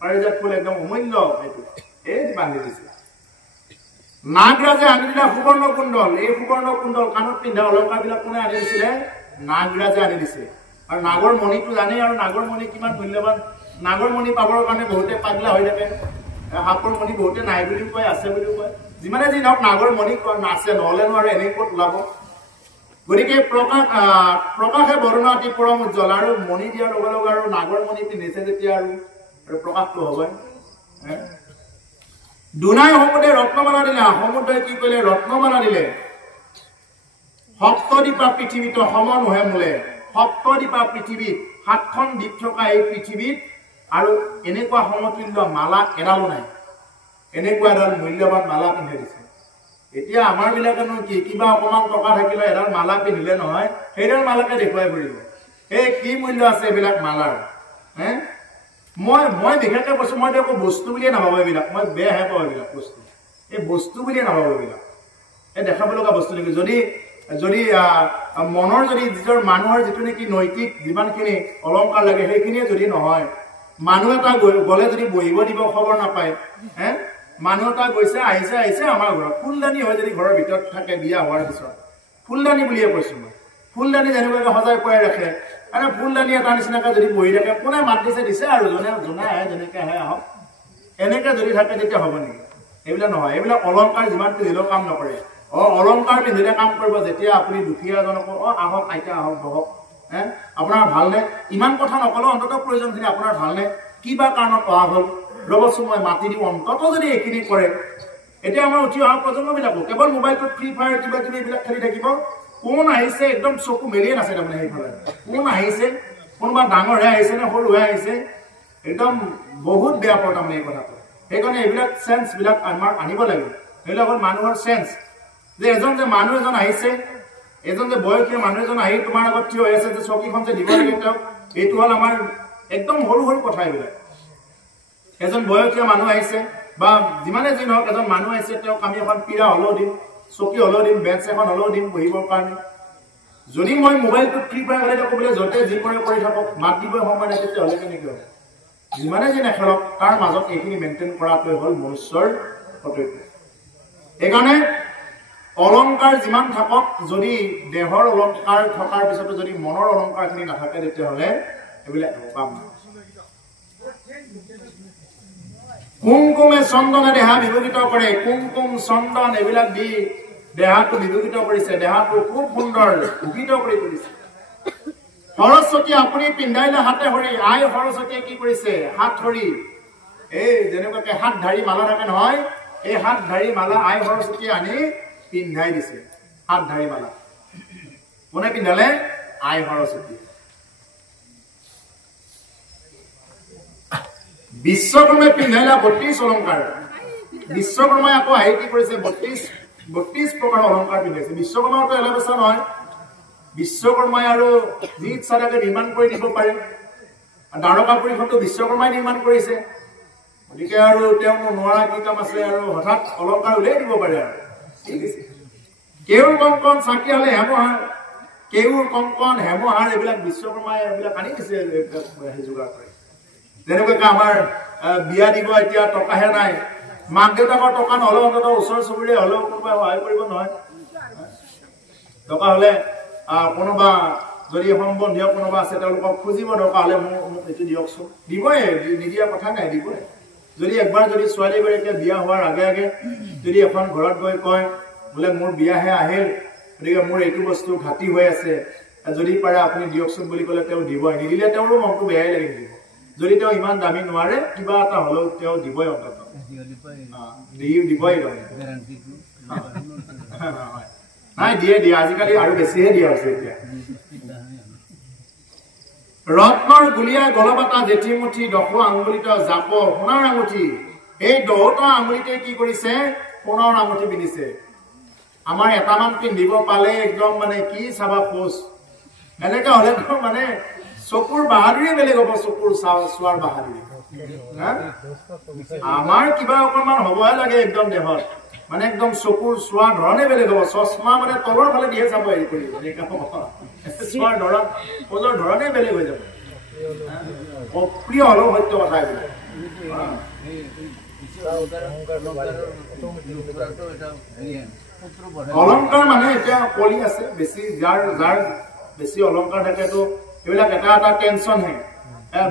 পাৰিজাত ফুল একদম অমূল্য এইটো এই বান্ধি দিছে নাগৰাজে আনি দিলে সুবৰ্ণ কুণ্ডল এই সুবৰ্ণ কুণ্ডল কাণত পিন্ধা অলংকাৰ বিলাক কোনে আনি দিছিলে নাগৰাজে আনি দিছে আৰু নাগৰ মণিটো জানে আৰু নাগৰ মণি কিমান মূল্যৱান নাগৰ মণি পাবৰ কাৰণে বহুতে পাগলা হৈ থাকে হাপৰ মণি বহুতে নাই বুলি কয় আছে বুলি কয় যিমানে যি নহওক নাগৰ মণি আছে নহলে নোৱাৰে এনে ক'ত ওলাব গতিকে প্ৰকাশে বৰণা অতি পৰম উজ্জ্বল আৰু মণি দিয়াৰ লগে লগে আৰু নাগৰ মণি পিন্ধিছে যেতিয়া আৰু প্ৰকাশটো হ'বই দুনাই সমুদ্ৰে ৰত্নমালা দিলে সমুদ্ৰই কি কৰিলে ৰত্নমালা দিলে সপ্তদ্বীপা পৃথিৱীত সমনুহে মূলে সপ্তদ্বীপা পৃথিৱীত 7খন দ্বীপ থকা এই পৃথিৱীত আৰু এনেকুৱা সমতুল্য মালা এডালো নাই এনেকুৱা এডাল মূল্যৱান মালা পিন্ধাই দিছে এতিয়া আমাৰ বিলাকেনো কি কিবা অকমান টকা থাকিলে এডাল মালা পিন্ধিলে নহয় সেইডাল মালাকে দেখুৱাই ফুৰিব এই কি মূল্য আছে এইবিলাক মালাৰ মই বিশেষকৈ কৈছো মই দেখো বস্তু বুলিয়ে নাভাবো এইবিলাক মই বেয়াহে পাওঁ এইবিলাক বস্তু এই বস্তু বুলিয়ে নাভাবো এইবিলাক এই দেখাব লগা বস্তু নেকি যদি মনৰ যদি নিজৰ মানুহৰ যিটো নেকি নৈতিক যিমানখিনি অলংকাৰ লাগে সেইখিনিয়ে যদি নহয় মানুহ এটা গলে যদি বহিব দিব খবৰ নাপায় মানুহ এটা গৈছে আহিছে আমাৰ ঘৰত ফুলদানি হয় যদি ঘৰৰ ভিতৰত থাকে বিয়া হোৱাৰ পিছত ফুলদানি বুলিয়ে কৈছো মই ফুলদানি যেনেকুৱাকে সজাই পৰাই ৰাখে আৰু ফুলদানি এটা নিচিনাকে যদি বহি থাকে কোনে মাত দিছে আৰু যোনে আহে যেনেকে আহে আহক এনেকে যদি থাকে তেতিয়া হ'ব নেকি এইবিলাক নহয় এইবিলাক অলংকাৰ যিমান পিন্ধিলেও কাম নকৰে অলংকাৰ পিন্ধিলে কাম কৰিব যেতিয়া আপুনি দুখীয়া এজনক আহক আইতা আহক বহক আপোনাৰ ভালনে ইমান কথা নকলেও অন্তত প্ৰয়োজনখিনি আপোনাৰ ভালনে কিবা কাৰণত অহা হ'ল ৰবচোন মই মাতি দিওঁ অন্তত যদি এইখিনি কৰে এতিয়া আমাৰ উঠি অহা প্ৰজন্মবিলাকো কেৱল মোবাইলটোত ফ্ৰী ফায়াৰ কিবা কিবি এইবিলাক খেলি থাকিব কোন আহিছে একদম চকু মেলিয়ে নাছে তাৰমানে সেইফালে কোন আহিছে কোনোবা ডাঙৰহে আহিছে নে সৰুহে আহিছে একদম বহুত বেয়া পাওঁ তাৰমানে এই কথাটো সেইকাৰণে এইবিলাক চেন্সবিলাক আমাৰ আনিব লাগে সেইবিলাকৰ মানুহৰ চেন্স যে এজন যে মানুহ এজন আহিছে এজন যে বয়সীয়া মানুহ এজন আহি তোমাৰ আগত থিয় হৈ আছে যে চকীখন যে দিব লাগে তেওঁক এইটো হ'ল আমাৰ একদম সৰু সৰু কথা এইবিলাক এজন বয়সীয়া মানুহ আহিছে বা যিমানে যি নহওক এজন মানুহ আহিছে তেওঁক আমি এখন পীড়া হ'লেও দিম চকী হ'লেও দিম বেঞ্চ এখন হ'লেও দিম বহিবৰ কাৰণে যদি মই মোবাইলটোত ফ্ৰী ফায়াৰ খেলি থাকোঁ বোলে য'তে যি কৰি থাকক মাত দিবই সময় নাই তেতিয়াহ'লে কেনেকৈ হ'ব যিমানে যি নেখেলক তাৰ মাজত এইখিনি মেইনটেইন কৰাটোৱে হ'ল মনুষ্যৰ কৰ্তব্য সেইকাৰণে অলংকাৰ যিমান থাকক যদি দেহৰ অলংকাৰ থকাৰ পিছতো যদি মনৰ অলংকাৰখিনি নাথাকে তেতিয়াহ'লে এইবিলাক কাম নাই কুমকুমে চন্দনে দেহা বিভূষিত কৰে কুমকুম চন্দন এইবিলাক দি দেহাটো বিভূষিত কৰিছে দেহাটো খুব সুন্দৰ ভূষিত কৰি তুলিছে সৰস্বতী আপুনি পিন্ধাইলে হাতে হৰি আই সৰস্বতীয়ে কি কৰিছে হাত হৰি এই যেনেকুৱাকে হাত ধাৰি মালা থাকে নহয় এই হাত ধাৰি মালা আই সৰস্বতীয়ে আনি পিন্ধাই দিছে হাত ধাৰি মালা কোনে পিন্ধালে আই সৰস্বতী বিশ্বকৰ্মাই পিন্ধাইলা 32 অলংকাৰ বিশ্বকৰ্মাই আকৌ আহি কি কৰিছে 32 32 প্ৰকাৰ অলংকাৰ পিন্ধিছে বিশ্বকৰ্মাটো এলাবেছা নহয় বিশ্বকৰ্মাই আৰু যি ইচ্ছা থাকে নিৰ্মাণ কৰি দিব পাৰে দ্বাৰকাপুৰীখনটো বিশ্বকৰ্মাই নিৰ্মাণ কৰিছে গতিকে আৰু তেওঁ নোৱাৰা কি কাম আছে আৰু হঠাৎ অলংকাৰ উলিয়াই দিব পাৰে আৰু ঠিক আছে কেউৰ কংকণ চাকিয়ালে হেমহাৰ কেউৰ কংকণ হেমহাৰ এইবিলাক বিশ্বকৰ্মাই এইবিলাক আনি দিছে যোগাৰ কৰে যেনেকৈ আমাৰ বিয়া দিব এতিয়া টকাহে নাই মাক দেউতাকৰ টকা নহ'লেও অন্ততঃ ওচৰ চুবুৰীয়া হ'লেও কোনোবাই সহায় কৰিব নহয় টকা হ'লে কোনোবা যদি সম্বন্ধীয় কোনোবা আছে তেওঁলোকক খুজিব টকা হ'লে মোক এইটো দিয়কচোন দিবই নিদিয়া কথা নাই দিবই যদি একবাৰ যদি ছোৱালীগৰাকীয়ে বিয়া হোৱাৰ আগে আগে যদি এখন ঘৰত গৈ কয় বোলে মোৰ বিয়াহে আহিল গতিকে মোৰ এইটো বস্তু ঘাটি হৈ আছে যদি পাৰে আপুনি দিয়কচোন বুলি ক'লে তেওঁ দিবই নিদিলে তেওঁৰো মনটো বেয়াই লাগি থাকিব যদি তেওঁ ইমান দামী নোৱাৰে কিবা এটা হ'লেও তেওঁ দিবই অন্ততঃ দিবই নাই দিয়ে আজিকালি আৰু বেছিহে দিয়া হৈছে এতিয়া ৰত্নৰ গুলীয়া গলবাটা জেঠিমুঠি 10 আঙুলিত জাপ সোণাৰ আঙুঠি এই 10টা আঙুলিতে কি কৰিছে সোণৰ আঙুঠি পিন্ধিছে আমাৰ এটামান পিন্ধিব পালে একদম মানে কি চাবা খোজ এনেকা হ'লে মানে চকুৰ বাহাদুৰি বেলেগ হ'ব চকুৰ চোৱাৰ বাহাদুৰি আমাৰ কিবা অকণমান হ'বহে লাগে একদম দেহত মানে একদম চকুৰ চোৱা ধৰণে বেলেগ হ'ব চশমা মানে তলৰ ফালে দিয়ে যাব হেৰি কৰিব চোৱাৰ ধৰণ পজৰ ধৰণে বেলেগ হৈ যাব অপ্ৰিয় হ'লেও সত্য কথা এইবিলাক অলংকাৰ মানে এতিয়া কলি আছে বেছি যাৰ বেছি অলংকাৰ থাকেতো এইবিলাক এটা এটা টেনচনহে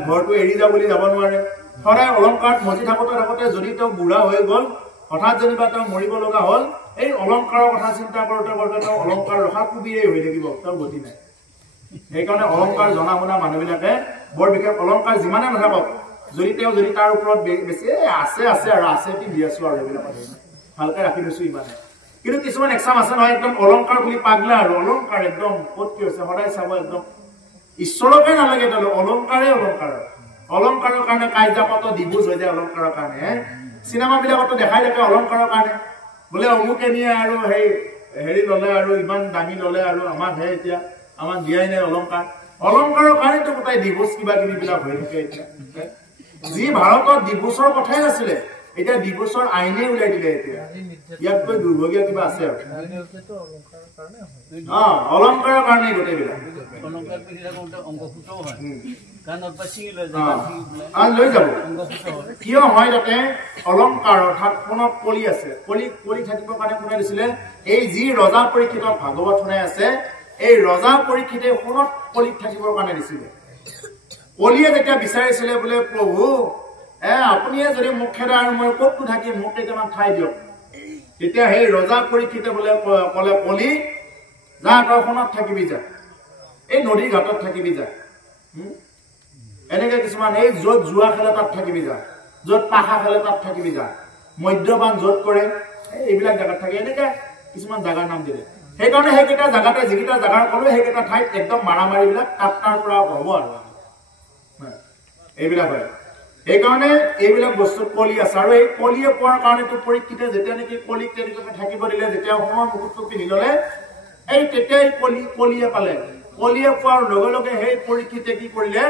ঘৰটো এৰি যাব বুলি যাব নোৱাৰে সদায় অলংকাৰত মজি থাকোঁতে যদি তেওঁ বুঢ়া হৈ গ'ল হঠাৎ যেনিবা তেওঁ মৰিব লগা হ'ল এই অলংকাৰৰ কথা চিন্তা কৰোঁতে তেওঁ অলংকাৰ ৰখা কুবিৰেই হৈ থাকিব তেওঁৰ গতি নাই সেইকাৰণে অলংকাৰ জনা শুনা মানুহবিলাকে বৰ বিশেষ অলংকাৰ যিমানে নাথাকক যদি তাৰ ওপৰত বেছি আছে আৰু আছে পিন্ধি আছো আৰু এইবিলাক ভালকে ৰাখি দিছো ইমানে কিন্তু কিছুমান এক্সাম আছে নহয় একদম অলংকাৰ বুলি পাগলা আৰু অলংকাৰ একদম ক'ত কি হৈছে সদায় চাব একদম ঈশ্বৰকে নালাগে তেওঁলোক অলংকাৰৰ কাৰণে কাৰ্যাপত দিবুজ হৈ যায় অলংকাৰৰ কাৰণে চিনেমা বিলাকতো দেখাই থাকে অলংকাৰৰ কাৰণে বোলে অমুকে নিয়ে আৰু হেৰি ললে আৰু ইমান দামী ললে আৰু আমাক এতিয়া আমাক দিয়াই নাই অলংকাৰৰ কাৰণেতো গোটাই দিবুজ কিবা কিবি বিলাক হৈ থাকে এতিয়া যি ভাৰতত দিবুজৰ কথাই নাছিলে এতিয়া দিবুজৰ আইনে উলিয়াই দিলে এতিয়া ইয়াতকৈ দুৰ্ভগীয়া কিবা আছে আৰু অলংকাৰৰ কাৰণে গোটেইবিলাক লৈ যাব কিয় হয় তাতে অলংকাৰ অৰ্থাৎ সোণত কলি আছে কলি থাকিবৰ কাৰণে কোনে দিছিলে এই যি ৰজা পৰীক্ষিত ভাগৱত শুনাই আছে এই ৰজা পৰীক্ষিতে সোণত কলিত থাকিবৰ কাৰণে দিছিলে কলিয়ে যেতিয়া বিচাৰিছিলে বোলে প্ৰভু আপুনিয়ে যদি মোক খেদা আৰু মই ক'তটো থাকিম মোক কেইটামান ঠাই দিয়ক তেতিয়া সেই ৰজা পৰীক্ষিতে বোলে ক'লে কলি যা তই সোণত থাকিবি যা এই নদীৰ ঘাটত থাকিবি যা এনেকে কিছুমান এই য'ত জুৱা খেলে তাত থাকিবি যা য'ত পাশা খেলে তাত থাকিবি যা মদ্যপান য'ত কৰে এইবিলাক জেগাত থাকে এনেকে কিছুমান জেগাৰ নাম দিলে সেইকাৰণে সেইকেইটা জেগাতে যিকেইটা জেগাৰ ক'লো সেইকেইটা ঠাইত একদম মাৰামাৰিবিলাক তাৰ পৰা হ'ব আৰু এইবিলাক হয় সেইকাৰণে এইবিলাক বস্তুত কলি আছে আৰু এই কলিয়ে পোৱাৰ কাৰণেতো পৰীক্ষিতে যেতিয়া নেকি কলিক তেনেকৈ থাকিব দিলে যেতিয়া সোণৰ মুকুটটো পিন্ধি ল'লে এই তেতিয়াই কলিয়ে পালে কলিয়ে পোৱাৰ লগে লগে সেই পৰীক্ষিতে কি কৰিলে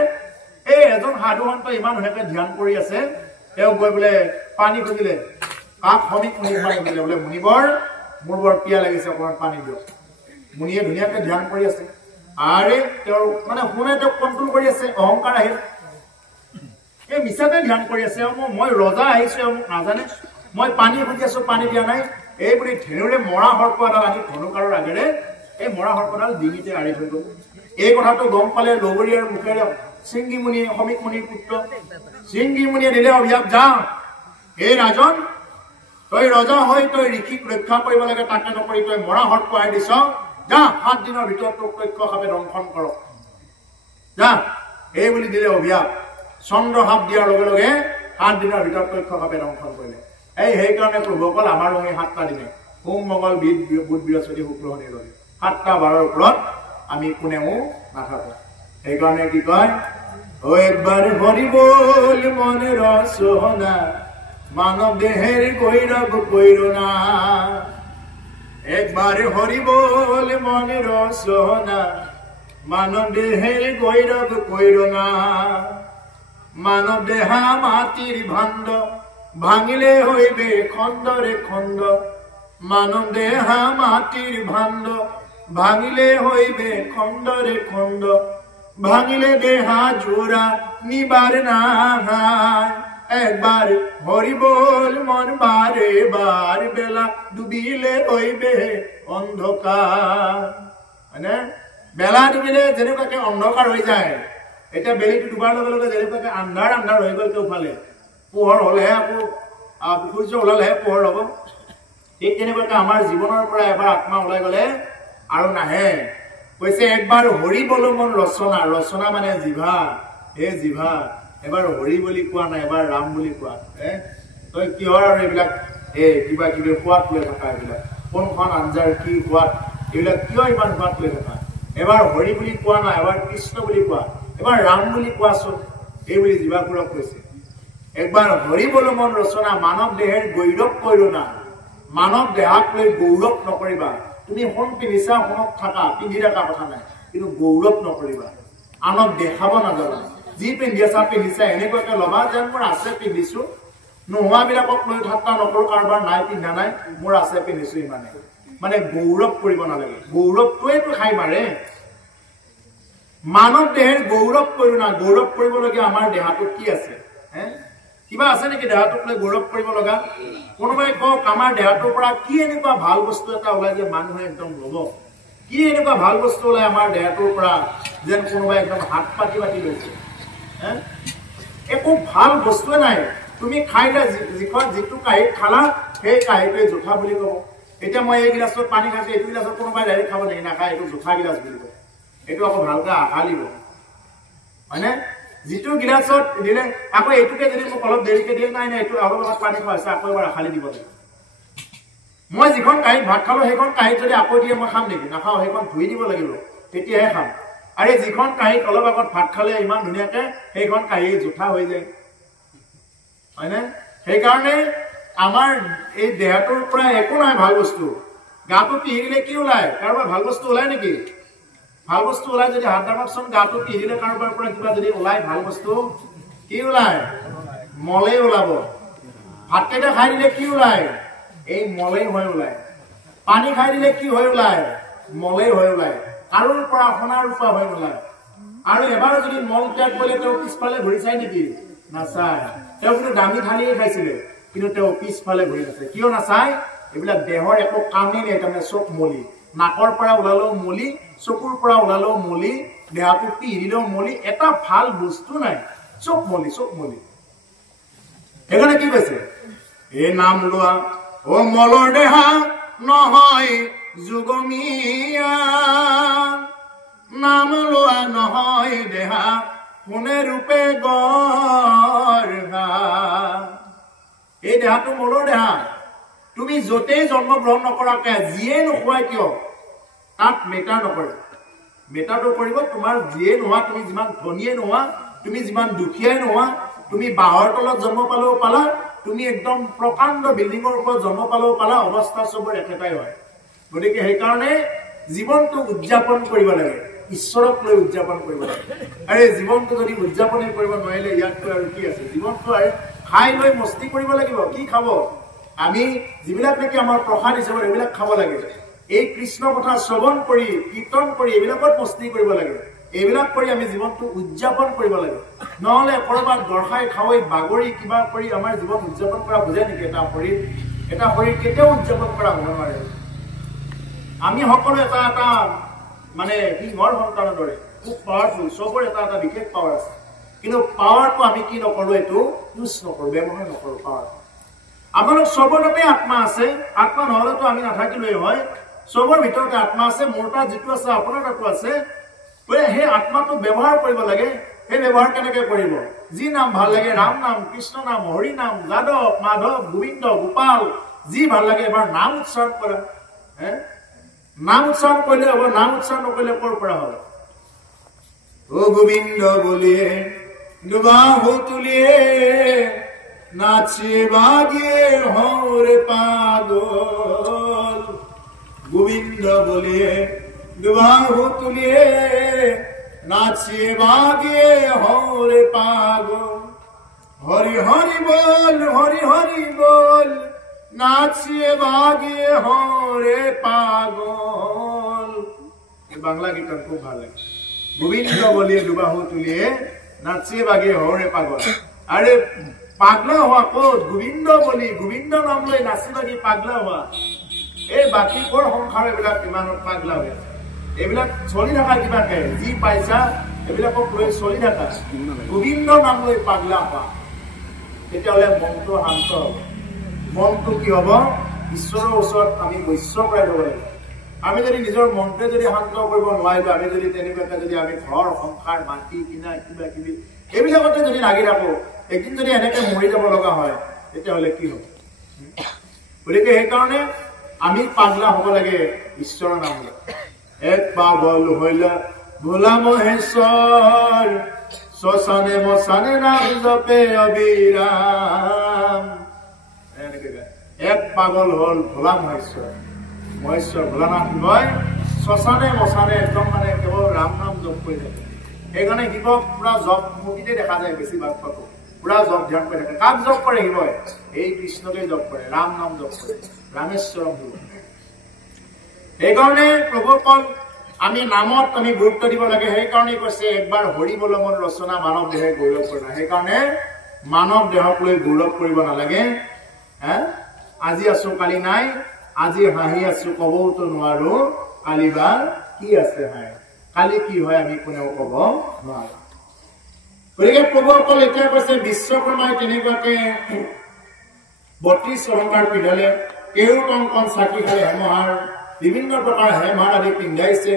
এই এজন সাধুসন্ত ইমান ধুনীয়াকে ধ্যান কৰি আছে তেওঁ গৈ বোলে পানী খুজিলে কাক শ্ৰমিক মুনিক পানী খুজিলে বোলে মুনিবৰ মোৰ বৰ পিয়া লাগিছে অকণমান পানী দিয়ক মুনিয়ে ধুনীয়াকে ধ্যান কৰি আছে আৰে তেওঁৰ মানে সোণে তেওঁক কণ্ট্ৰল কৰি আছে অহংকাৰ আহিল এই মিছাতে ধ্যান কৰি আছে মই ৰজা আহিছো মোক নাজানে মই পানী খুজি আছো পানী দিয়া নাই এই বুলি ধেনুৰে মৰা সৰ্প এডাল আনি ধনুকাৰৰ আগেৰে এই মৰা সৰ্পডাল ডিঙিতে আঁৰি থৈ গ'ল এই কথাটো গম পালে লগৰীয়াৰ মুখেৰে সিংগী মুনিয়ে শ্ৰমিক মুনিৰ পুত্ৰ সিংগী মুনিয়ে দিলে অভিশাপ যা এই ৰাজন তই ৰজা হৈ তই ঋষিক ৰক্ষা কৰিব লাগে তাকে নকৰি তই মৰা সৰ্প আহি দিছ যা 7 দিনৰ ভিতৰত তোক তক্ষসাপে দংশন কৰক যা এই বুলি দিলে অভিশাপ চন্দ্ৰসাপ দিয়াৰ লগে লগে 7 দিনৰ ভিতৰত তক্ষসাপে দংশন কৰিলে সেইকাৰণে প্ৰভুসকল আমাৰো সেই 7টা দিনে সোম মংগল বুধ বৃহস্পতি শুক্ৰ শনি ৰবি 7টা বাৰৰ ওপৰত আমি কোনেও নাথাকো সেইকাৰণে কি কয় ও একবাৰ হৰি বল মনে ৰসনা মানৱ দেহেৰ গৈৰৱ কৈৰনা একবার হরি বল মনে রসনা মানব দেহের গৈরব কৈরনা মানব দেহা মাটির ভাণ্ড ভাঙিলে হইবে খণ্ডরে খণ্ড মানব দেহা মাটির ভাণ্ড ভাঙিলে হইবে খণ্ডরে খণ্ড ভাঙিলে দেহা জোড়া নিবার না একবার হরি বল মন বারে বার বেলা ডুবিলে হইবে অন্ধকার মানে বেলা ডুবিলে যেনেকুৱাকে অন্ধকাৰ হৈ যায় এটা বেলিটো ডুবাৰ লগে লগে যেনেকুৱাকে আন্ধাৰ আন্ধাৰ হৈ গ'ল কেউফালে পোহৰ হলেহে আকৌ সূৰ্য ওলালেহে পোহৰ হ'ব ঠিক তেনেকুৱাকে আমাৰ জীৱনৰ পৰা এবাৰ আত্মা ওলাই গ'লে আৰু নাহে কৈছে একবাৰ হৰি বল মন ৰচনা ৰচনা মানে জিভা হে জিভা এবাৰ হৰি বুলি কোৱা নাই এবাৰ ৰাম বুলি কোৱা তই কিহৰ আৰু এইবিলাক কিবা কিবি সোৱাদ লৈ থকা এইবিলাক কোনখন আঞ্জাৰ কি সোৱাদ এইবিলাক কিয় ইমান সোৱাদ লৈ থকা এবাৰ হৰি বুলি কোৱা নাই এবাৰ কৃষ্ণ বুলি কোৱা এবাৰ ৰাম বুলি কোৱাচোন এই বুলি জীৱাবোৰক কৈছে একবাৰ হৰি বল মন ৰচনা মানৱ দেহেৰ গৈৰৱ কৈৰনা মানৱ দেহাক লৈ গৌৰৱ নকৰিবা তুমি সোণ পিন্ধিছা সোণত থাকা পিন্ধি থকা কথা নাই কিন্তু গৌৰৱ নকৰিবা আনক দেখাব নাযাবা যি পিন্ধিছা পিন্ধিছা এনেকুৱাকে ল'বা যেন মোৰ আছে পিন্ধিছো নোহোৱাবিলাকক লৈ ঠাট্টা নকৰো কাৰোবাৰ নাই পিন্ধা নাই মোৰ আছে পিন্ধিছো ইমানে মানে গৌৰৱ কৰিব নালাগে গৌৰৱটোৱেতো খাই মাৰে মানৱ দেহেৰ গৌৰৱ কৰো না গৌৰৱ কৰিবলগীয়া আমাৰ দেহাটোত কি আছে কিবা আছে নেকি দেহাটোক লৈ গৌৰৱ কৰিব লগা কোনোবাই কওক আমাৰ দেহাটোৰ পৰা কি এনেকুৱা ভাল বস্তু এটা ওলাই যে মানুহে একদম ল'ব কি এনেকুৱা ভাল বস্তু ওলাই আমাৰ দেহাটোৰ পৰা যেন কোনোবাই একদম হাত পাতি পাতি লৈছে একো ভাল বস্তুৱে নাই তুমি খাইলে যিটো কাঁহীত খালা সেই কাঁহীটোৱে জোঠা বুলি ক'ব এতিয়া মই এই গিলাচত পানী খাইছো এইটো গিলাচত কোনোবাই ডাইৰেক্ট খাব নেকি নাখায় এইটো জোঠা গিলাচ বুলি কয় এইটো আকৌ ভালকে আশালিব হয়নে যিটো গিলাচত দিলে আকৌ এইটোকে যদি মোক অলপ দেৰিকে দিয়ে নাই নাই এইটো অলপ অলপ পানী খুৱাইছে আকৌ এবাৰ আশালি দিব লাগে মই যিখন কাঁহীত ভাত খালো সেইখন কাঁহীত যদি আকৌ দিয়ে মই খাম নেকি নাখাওঁ সেইখন ধুই দিব লাগিব তেতিয়াহে খাম আৰু যিখন কাঁহীত অলপ আগত ভাত খালে ইমান ধুনীয়াকে সেইখন কাঁহী জোঠা হৈ যায় হয়নে সেইকাৰণে আমাৰ এই দেহাটোৰ পৰা একো নাই ভাল বস্তু গাটো পিহিলে কি ওলায় কাৰোবাৰ ভাল বস্তু ওলায় নেকি ভাল বস্তু ওলায় যদি হাত দাবাকচোন গাটো পিহিলে কাৰোবাৰ পৰা কিবা যদি ওলায় ভাল বস্তু কি ওলায় মলেই ওলাব ভাতকেইটা খাই দিলে কি ওলায় এই মলেই হৈ ওলায় পানী খাই দিলে কি হৈ ওলায় মলেই হৈ ওলায় কাৰোৰ পৰা সোণা ৰূপা হৈ ওলায় আৰু এবাৰ যদি মল ত্যাগ কৰিলে তেওঁ পিছফালে ঘূৰি চাই নেকি নাচায় তেওঁ কিন্তু দামী থালিয়ে খাইছিলে কিন্তু তেওঁ পিছফালে ঘূৰি নাচায় কিয় নাচায় এইবিলাক দেহৰ একো কামেই নাই তাৰমানে চব মলি নাকৰ পৰা ওলালেও মলি চকুৰ পৰা ওলালেও মলি দেহাটো পিহিলেও মলি এটা ভাল বস্তু নাই চব মলি সেইকাৰণে কি কৈছে এই নাম লোৱা ও মলৰ দেহা নহয় যুগমীয়া নাম লোৱা নহয় দেহা কোনে ৰূপে গঢ়া এই দেহাটো মলৰ দেহা তুমি যতেই জন্মগ্ৰহণ নকৰাকে যিয়ে নোখোৱাই কিয় তাত মেটাৰ নকৰে মেটাৰটো কৰিব তোমাৰ যিয়ে নোহোৱা তুমি যিমান ধনীয়ে নোহোৱা তুমি যিমান দুখীয়াই নোহোৱা তুমি বাহৰ তলত জন্ম পালেও পালা তুমি একদম প্ৰকাণ্ড বিল্ডিঙৰ ওপৰত জন্ম পালেও পালা অৱস্থা চবৰ একেটাই হয় গতিকে সেইকাৰণে জীৱনটো উদযাপন কৰিব লাগে ঈশ্বৰক লৈ উদযাপন কৰিব লাগে আৰু এই জীৱনটো যদি উদযাপনেই কৰিব নোৱাৰিলে ইয়াতকৈ আৰু কি আছে জীৱনটো আৰু খাই লৈ মস্তি কৰিব লাগিব কি খাব আমি যিবিলাক নেকি আমাৰ প্ৰসাদ হিচাপে এইবিলাক খাব লাগে এই কৃষ্ণ কথা শ্ৰৱণ কৰি কীৰ্তন কৰি এইবিলাকত মস্তি কৰিব লাগে এইবিলাক কৰি আমি জীৱনটো উদযাপন কৰিব লাগে নহলে কৰবাত গৰখাই খাৱৈ বাগৰি কিবা কৰি আমাৰ জীৱন উদযাপন কৰা বুজায় নেকি এটা শৰীৰ কেতিয়াও উদযাপন কৰা হ'ব নোৱাৰে আমি সকলো এটা এটা মানে সিংহৰ সন্তানৰ দৰে খুব পাৱাৰফুল চবৰ এটা এটা বিশেষ পাৱাৰ আছে কিন্তু পাৱাৰটো আমি কি নকৰো এইটো ইউজ নকৰো ব্যৱহাৰ নকৰো পাৱাৰ আপোনালোক চবৰ তাতে আত্মা আছে আত্মা নহলেতো আমি নাথাকিলোৱেই হয় চবৰ ভিতৰতে আত্মা আছে মোৰ তাত যিটো আছে আপোনাৰ তাতো আছে সেই আত্মাটো ব্যৱহাৰ কৰিব লাগে সেই ব্যৱহাৰ কেনেকে কৰিব যি নাম ভাল লাগে ৰাম নাম কৃষ্ণ নাম হৰি নাম যাদৱ মাধৱ গোবিন্দ গোপাল যি ভাল লাগে এবাৰ নাম উচ্চাৰণ কৰা নাম উচ্চাৰণ কৰিলে হ'ব নাম উচ্চাৰণ নকৰিলে ক'ৰ পৰা হ'ব ও গোবিন্দ বলিয়ে দুবাহু তুলিয়ে না নাচে বাগে হরে পাগল গোবিন্দ বলিয়ে দুবাহু তুলিয়ে নাচিয়ে বাগিয়ে হরে পাগল হরি হরি বল নাচিয়ে বাগিয়ে হরে পাগল। এই বাংলা গীতটা খুব ভালো লাগে। গোবিন্দ বলিয়ে দুবাহু তুলিয়ে নাচিয়ে বাগিয়ে হরে পাগল। আরে পাগলা হওয়া ক'ত? গোবিন্দ বলি গোবিন্দ নাম লৈ নাচি বাগি পাগলা হোৱা। এই বাকী কৰ সংসাৰ এইবিলাক ইমানত পাগলা হৈ আছে। এইবিলাক চলি থকা কিবাকে যি পাইছা এইবিলাকক লৈ চলি থকা। গোবিন্দ নাম লৈ পাগলা হোৱা, তেতিয়াহ'লে মনটো শান্ত হ'ব। মনটো কি হ'ব? ঈশ্বৰৰ ওচৰত আমি বৈশ্য প্ৰায় হ'ব লাগিব। আমি যদি নিজৰ মনটোৱে যদি শান্ত কৰিব নোৱাৰিলো, আমি যদি তেনেকুৱাকে যদি আমি ঘৰ সংসাৰ মাটি কিনা কিবা কিবি এইবিলাকতে যদি লাগি থাকো, একদিন যদি এনেকে মৰি যাব লগা হয় তেতিয়াহ'লে কি হ'ব? গতিকে সেইকাৰণে আমি পাগলা হ'ব লাগে ঈশ্বৰৰ নাম লৈ। এক পাগল হইলা ভোলা মহেশ্বৰ শ্মশানে মশানে নাম জপে অবিৰাম। এক পাগল হল ভোলা মহেশ্বৰ ভোলানাথ শিৱই শ্মশানে মশানে একদম মানে কেৱল ৰাম নাম জপ কৰি থাকে। সেইকাৰণে শিৱক পুৰা জপ মুক্তিতে দেখা যায় বেছিভাগ পাব, পুৰা জপ ধ্যান কৰি থাকে। কাক জপ কৰে শিৱই? এই কৃষ্ণকে জপ কৰে, ৰাম নাম জপ কৰে, ৰামেশ্বৰম শিৱ। সেইকাৰণে প্ৰভুসকল আমি নামত আমি গুৰুত্ব দিব লাগে। সেইকাৰণে কৈছে একবাৰ হৰি বল মন ৰচনা মানৱ দেহে গৌৰৱ কৰা। সেইকাৰণে মানৱ দেহক লৈ গৌৰৱ কৰিব নালাগে। আজি আছো কালি নাই, আজি হাঁহি আছো কবওতো নোৱাৰো, কালি বা কি আছে হাঁহি, কালি কি হয় আমি কোনেও কব নোৱাৰো। গতিকে প্ৰভুসকল এতিয়া কৈছে বিশ্বকৰ্মাই তেনেকুৱাকে 32 অলংকাৰ পিন্ধালে, কেওট অংকন চাকি খালে হেমহাৰ, বিভিন্ন প্ৰকাৰ হেমহাৰ আদি পিন্ধাইছে।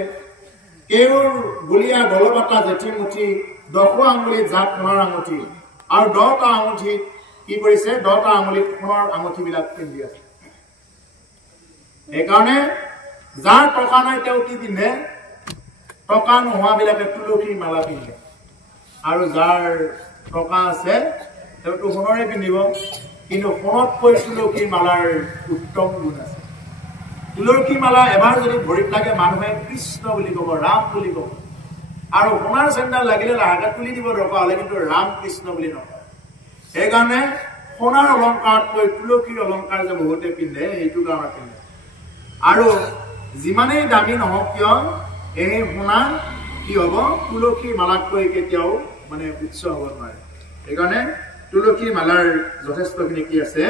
কেওৰ গুলীয়া গলপাতা জেঠি মুঠি, 10 আঙুলিত জাপ সোণৰ আঙুঠি, আৰু 10টা আঙুঠিত কি কৰিছে? 10টা আঙুলিত সোণৰ আঙুঠি বিলাক পিন্ধি আছে। সেইকাৰণে যাৰ টকা নাই তেওঁ কি পিন্ধে? টকা নোহোৱা বিলাকে তুলসীৰ মালা পিন্ধে, আৰু যাৰ টকা আছে তেওঁতো সোণৰে পিন্ধিব। কিন্তু সোণতকৈ তুলসীৰ মালাৰ উত্তম গুণ আছে। তুলসী মালা এবাৰ যদি ভৰিত লাগে মানুহে কৃষ্ণ বুলি কব, ৰাম বুলি কব। আৰু সোণাৰ চেণ্ডাল লাগিলে লাহেকে তুলি দিব দৰকাৰ হলে, কিন্তু ৰাম কৃষ্ণ বুলি নকয়। সেইকাৰণে সোণাৰ অলংকাৰতকৈ তুলসীৰ অলংকাৰ যে বহুতে পিন্ধে, সেইটো কাৰণে পিন্ধে। আৰু যিমানেই দামী নহওক কিয় এই সোণা কি হব? তুলসীৰ মালাতকৈ কেতিয়াও মানে উচ্চ হব নোৱাৰে। সেইকাৰণে তুলসীৰ মালাৰ যথেষ্টখিনি কি আছে,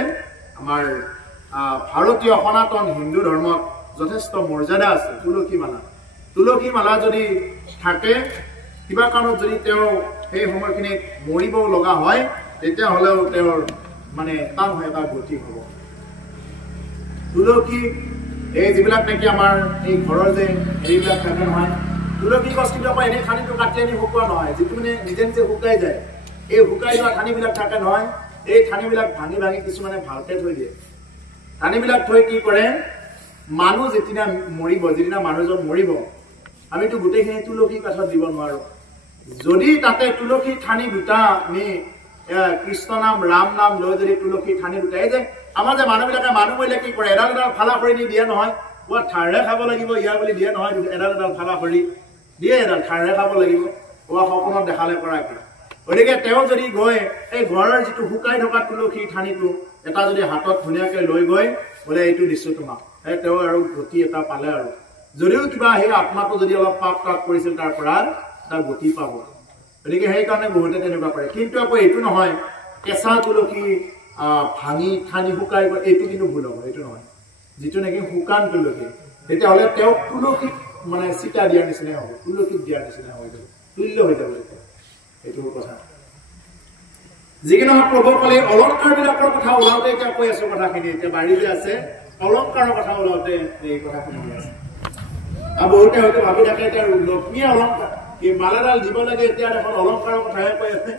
আমাৰ ভাৰতীয় সনাতন হিন্দু ধৰ্মত যথেষ্ট মৰ্যাদা আছে তুলসী মালা। তুলসী মালা যদি থাকে, কিবা কাৰণত যদি তেওঁ সেই সময়খিনিত মৰিব লগা হয়, তেতিয়াহ'লেও তেওঁৰ মানে তাৰ হয় এটা গতি হ'ব। তুলসী এই যিবিলাক নেকি আমাৰ এই ঘৰৰ যে হেৰিবিলাক থাকে নহয়, তুলসী গছ কিন্তু আমাৰ এনেই ঠানিটো কাটি আনি শুকোৱা নহয়, যিটো মানে নিজে নিজে শুকাই যায়। এই শুকাই যোৱা ঠানিবিলাক থাকে নহয়, এই ঠানিবিলাক ভাঙি ভাঙি কিছুমানে ভালকে থৈ দিয়ে। ঠানিবিলাক থৈ কি কৰে? মানুহ যেদিনা মৰিব, যিদিনা মানুহজন মৰিব, আমিতো গোটেইখিনি তুলসী কাঠত দিব নোৱাৰো। যদি তাতে তুলসী ঠানি দুটা আমি কৃষ্ণ নাম ৰাম নাম লৈ যদি তুলসী ঠানি দুটা, এই যে আমাৰ যে মানুহবিলাকে মানুহ মৰিলে কি কৰে? এডাল এডাল ফালা খৰি দিয়ে নহয়, বৰ ঠাৰে খাব লাগিব ইয়াৰ বুলি দিয়ে নহয়, এডাল এডাল ফালা খৰি দিয়ে, এডাল ঠাৰে খাব লাগিব, সপোনত দেখালে কৰা কি। গতিকে তেওঁ যদি গৈ এই ঘৰৰ যিটো শুকাই থকা তুলসী ঠানিটো এটা যদি হাতত ধুনীয়াকে লৈ গৈ বোলে এইটো দিছো তোমাক, তেওঁ আৰু গতি এটা পালে। আৰু যদিও কিবা সেই আত্মাটো যদি অলপ পাপ তাপ কৰিছিল তাৰ পৰা তাৰ গতি পাব। গতিকে সেইকাৰণে বহুতে তেনেকুৱা কৰে। কিন্তু আকৌ এইটো নহয় কেঁচা তুলসী ভাঙি ঠানি শুকাই, এইটো কিন্তু ভুল হ'ব। এইটো নহয়, যিটো নেকি শুকান তুলসী, তেতিয়াহ'লে তেওঁক তুলসীত মানে চিতা দিয়াৰ নিচিনাই হ'ব, তুলসীত দিয়াৰ নিচিনা হৈ যাব, তুল্য হৈ যাব। এইটো কথা। যিকি নহওক প্ৰভুসকলে অলংকাৰ বিলাকৰ কথা ওলাওতে এতিয়া কৈ আছো কথাখিনি, এতিয়া বাঢ়ি যে আছে অলংকাৰৰ কথা ওলাওতে এই কথাখিনি আছে। আৰু বহুতে হয়তো ভাবি থাকে এতিয়া লক্ষ্মীয়ে অলংকাৰ এই মালাডাল দিব লাগে, এতিয়া এখন অলংকাৰৰ কথাহে কৈ আছে।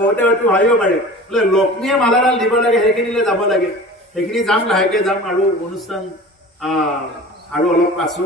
বহুতে হয়তো ভাবিব পাৰে বোলে লক্ষ্মীয়ে মালাডাল দিব লাগে, সেইখিনিলে যাব লাগে। সেইখিনি যাম, লাহেকে যাম, আৰু অনুষ্ঠান আৰু অলপ আছো।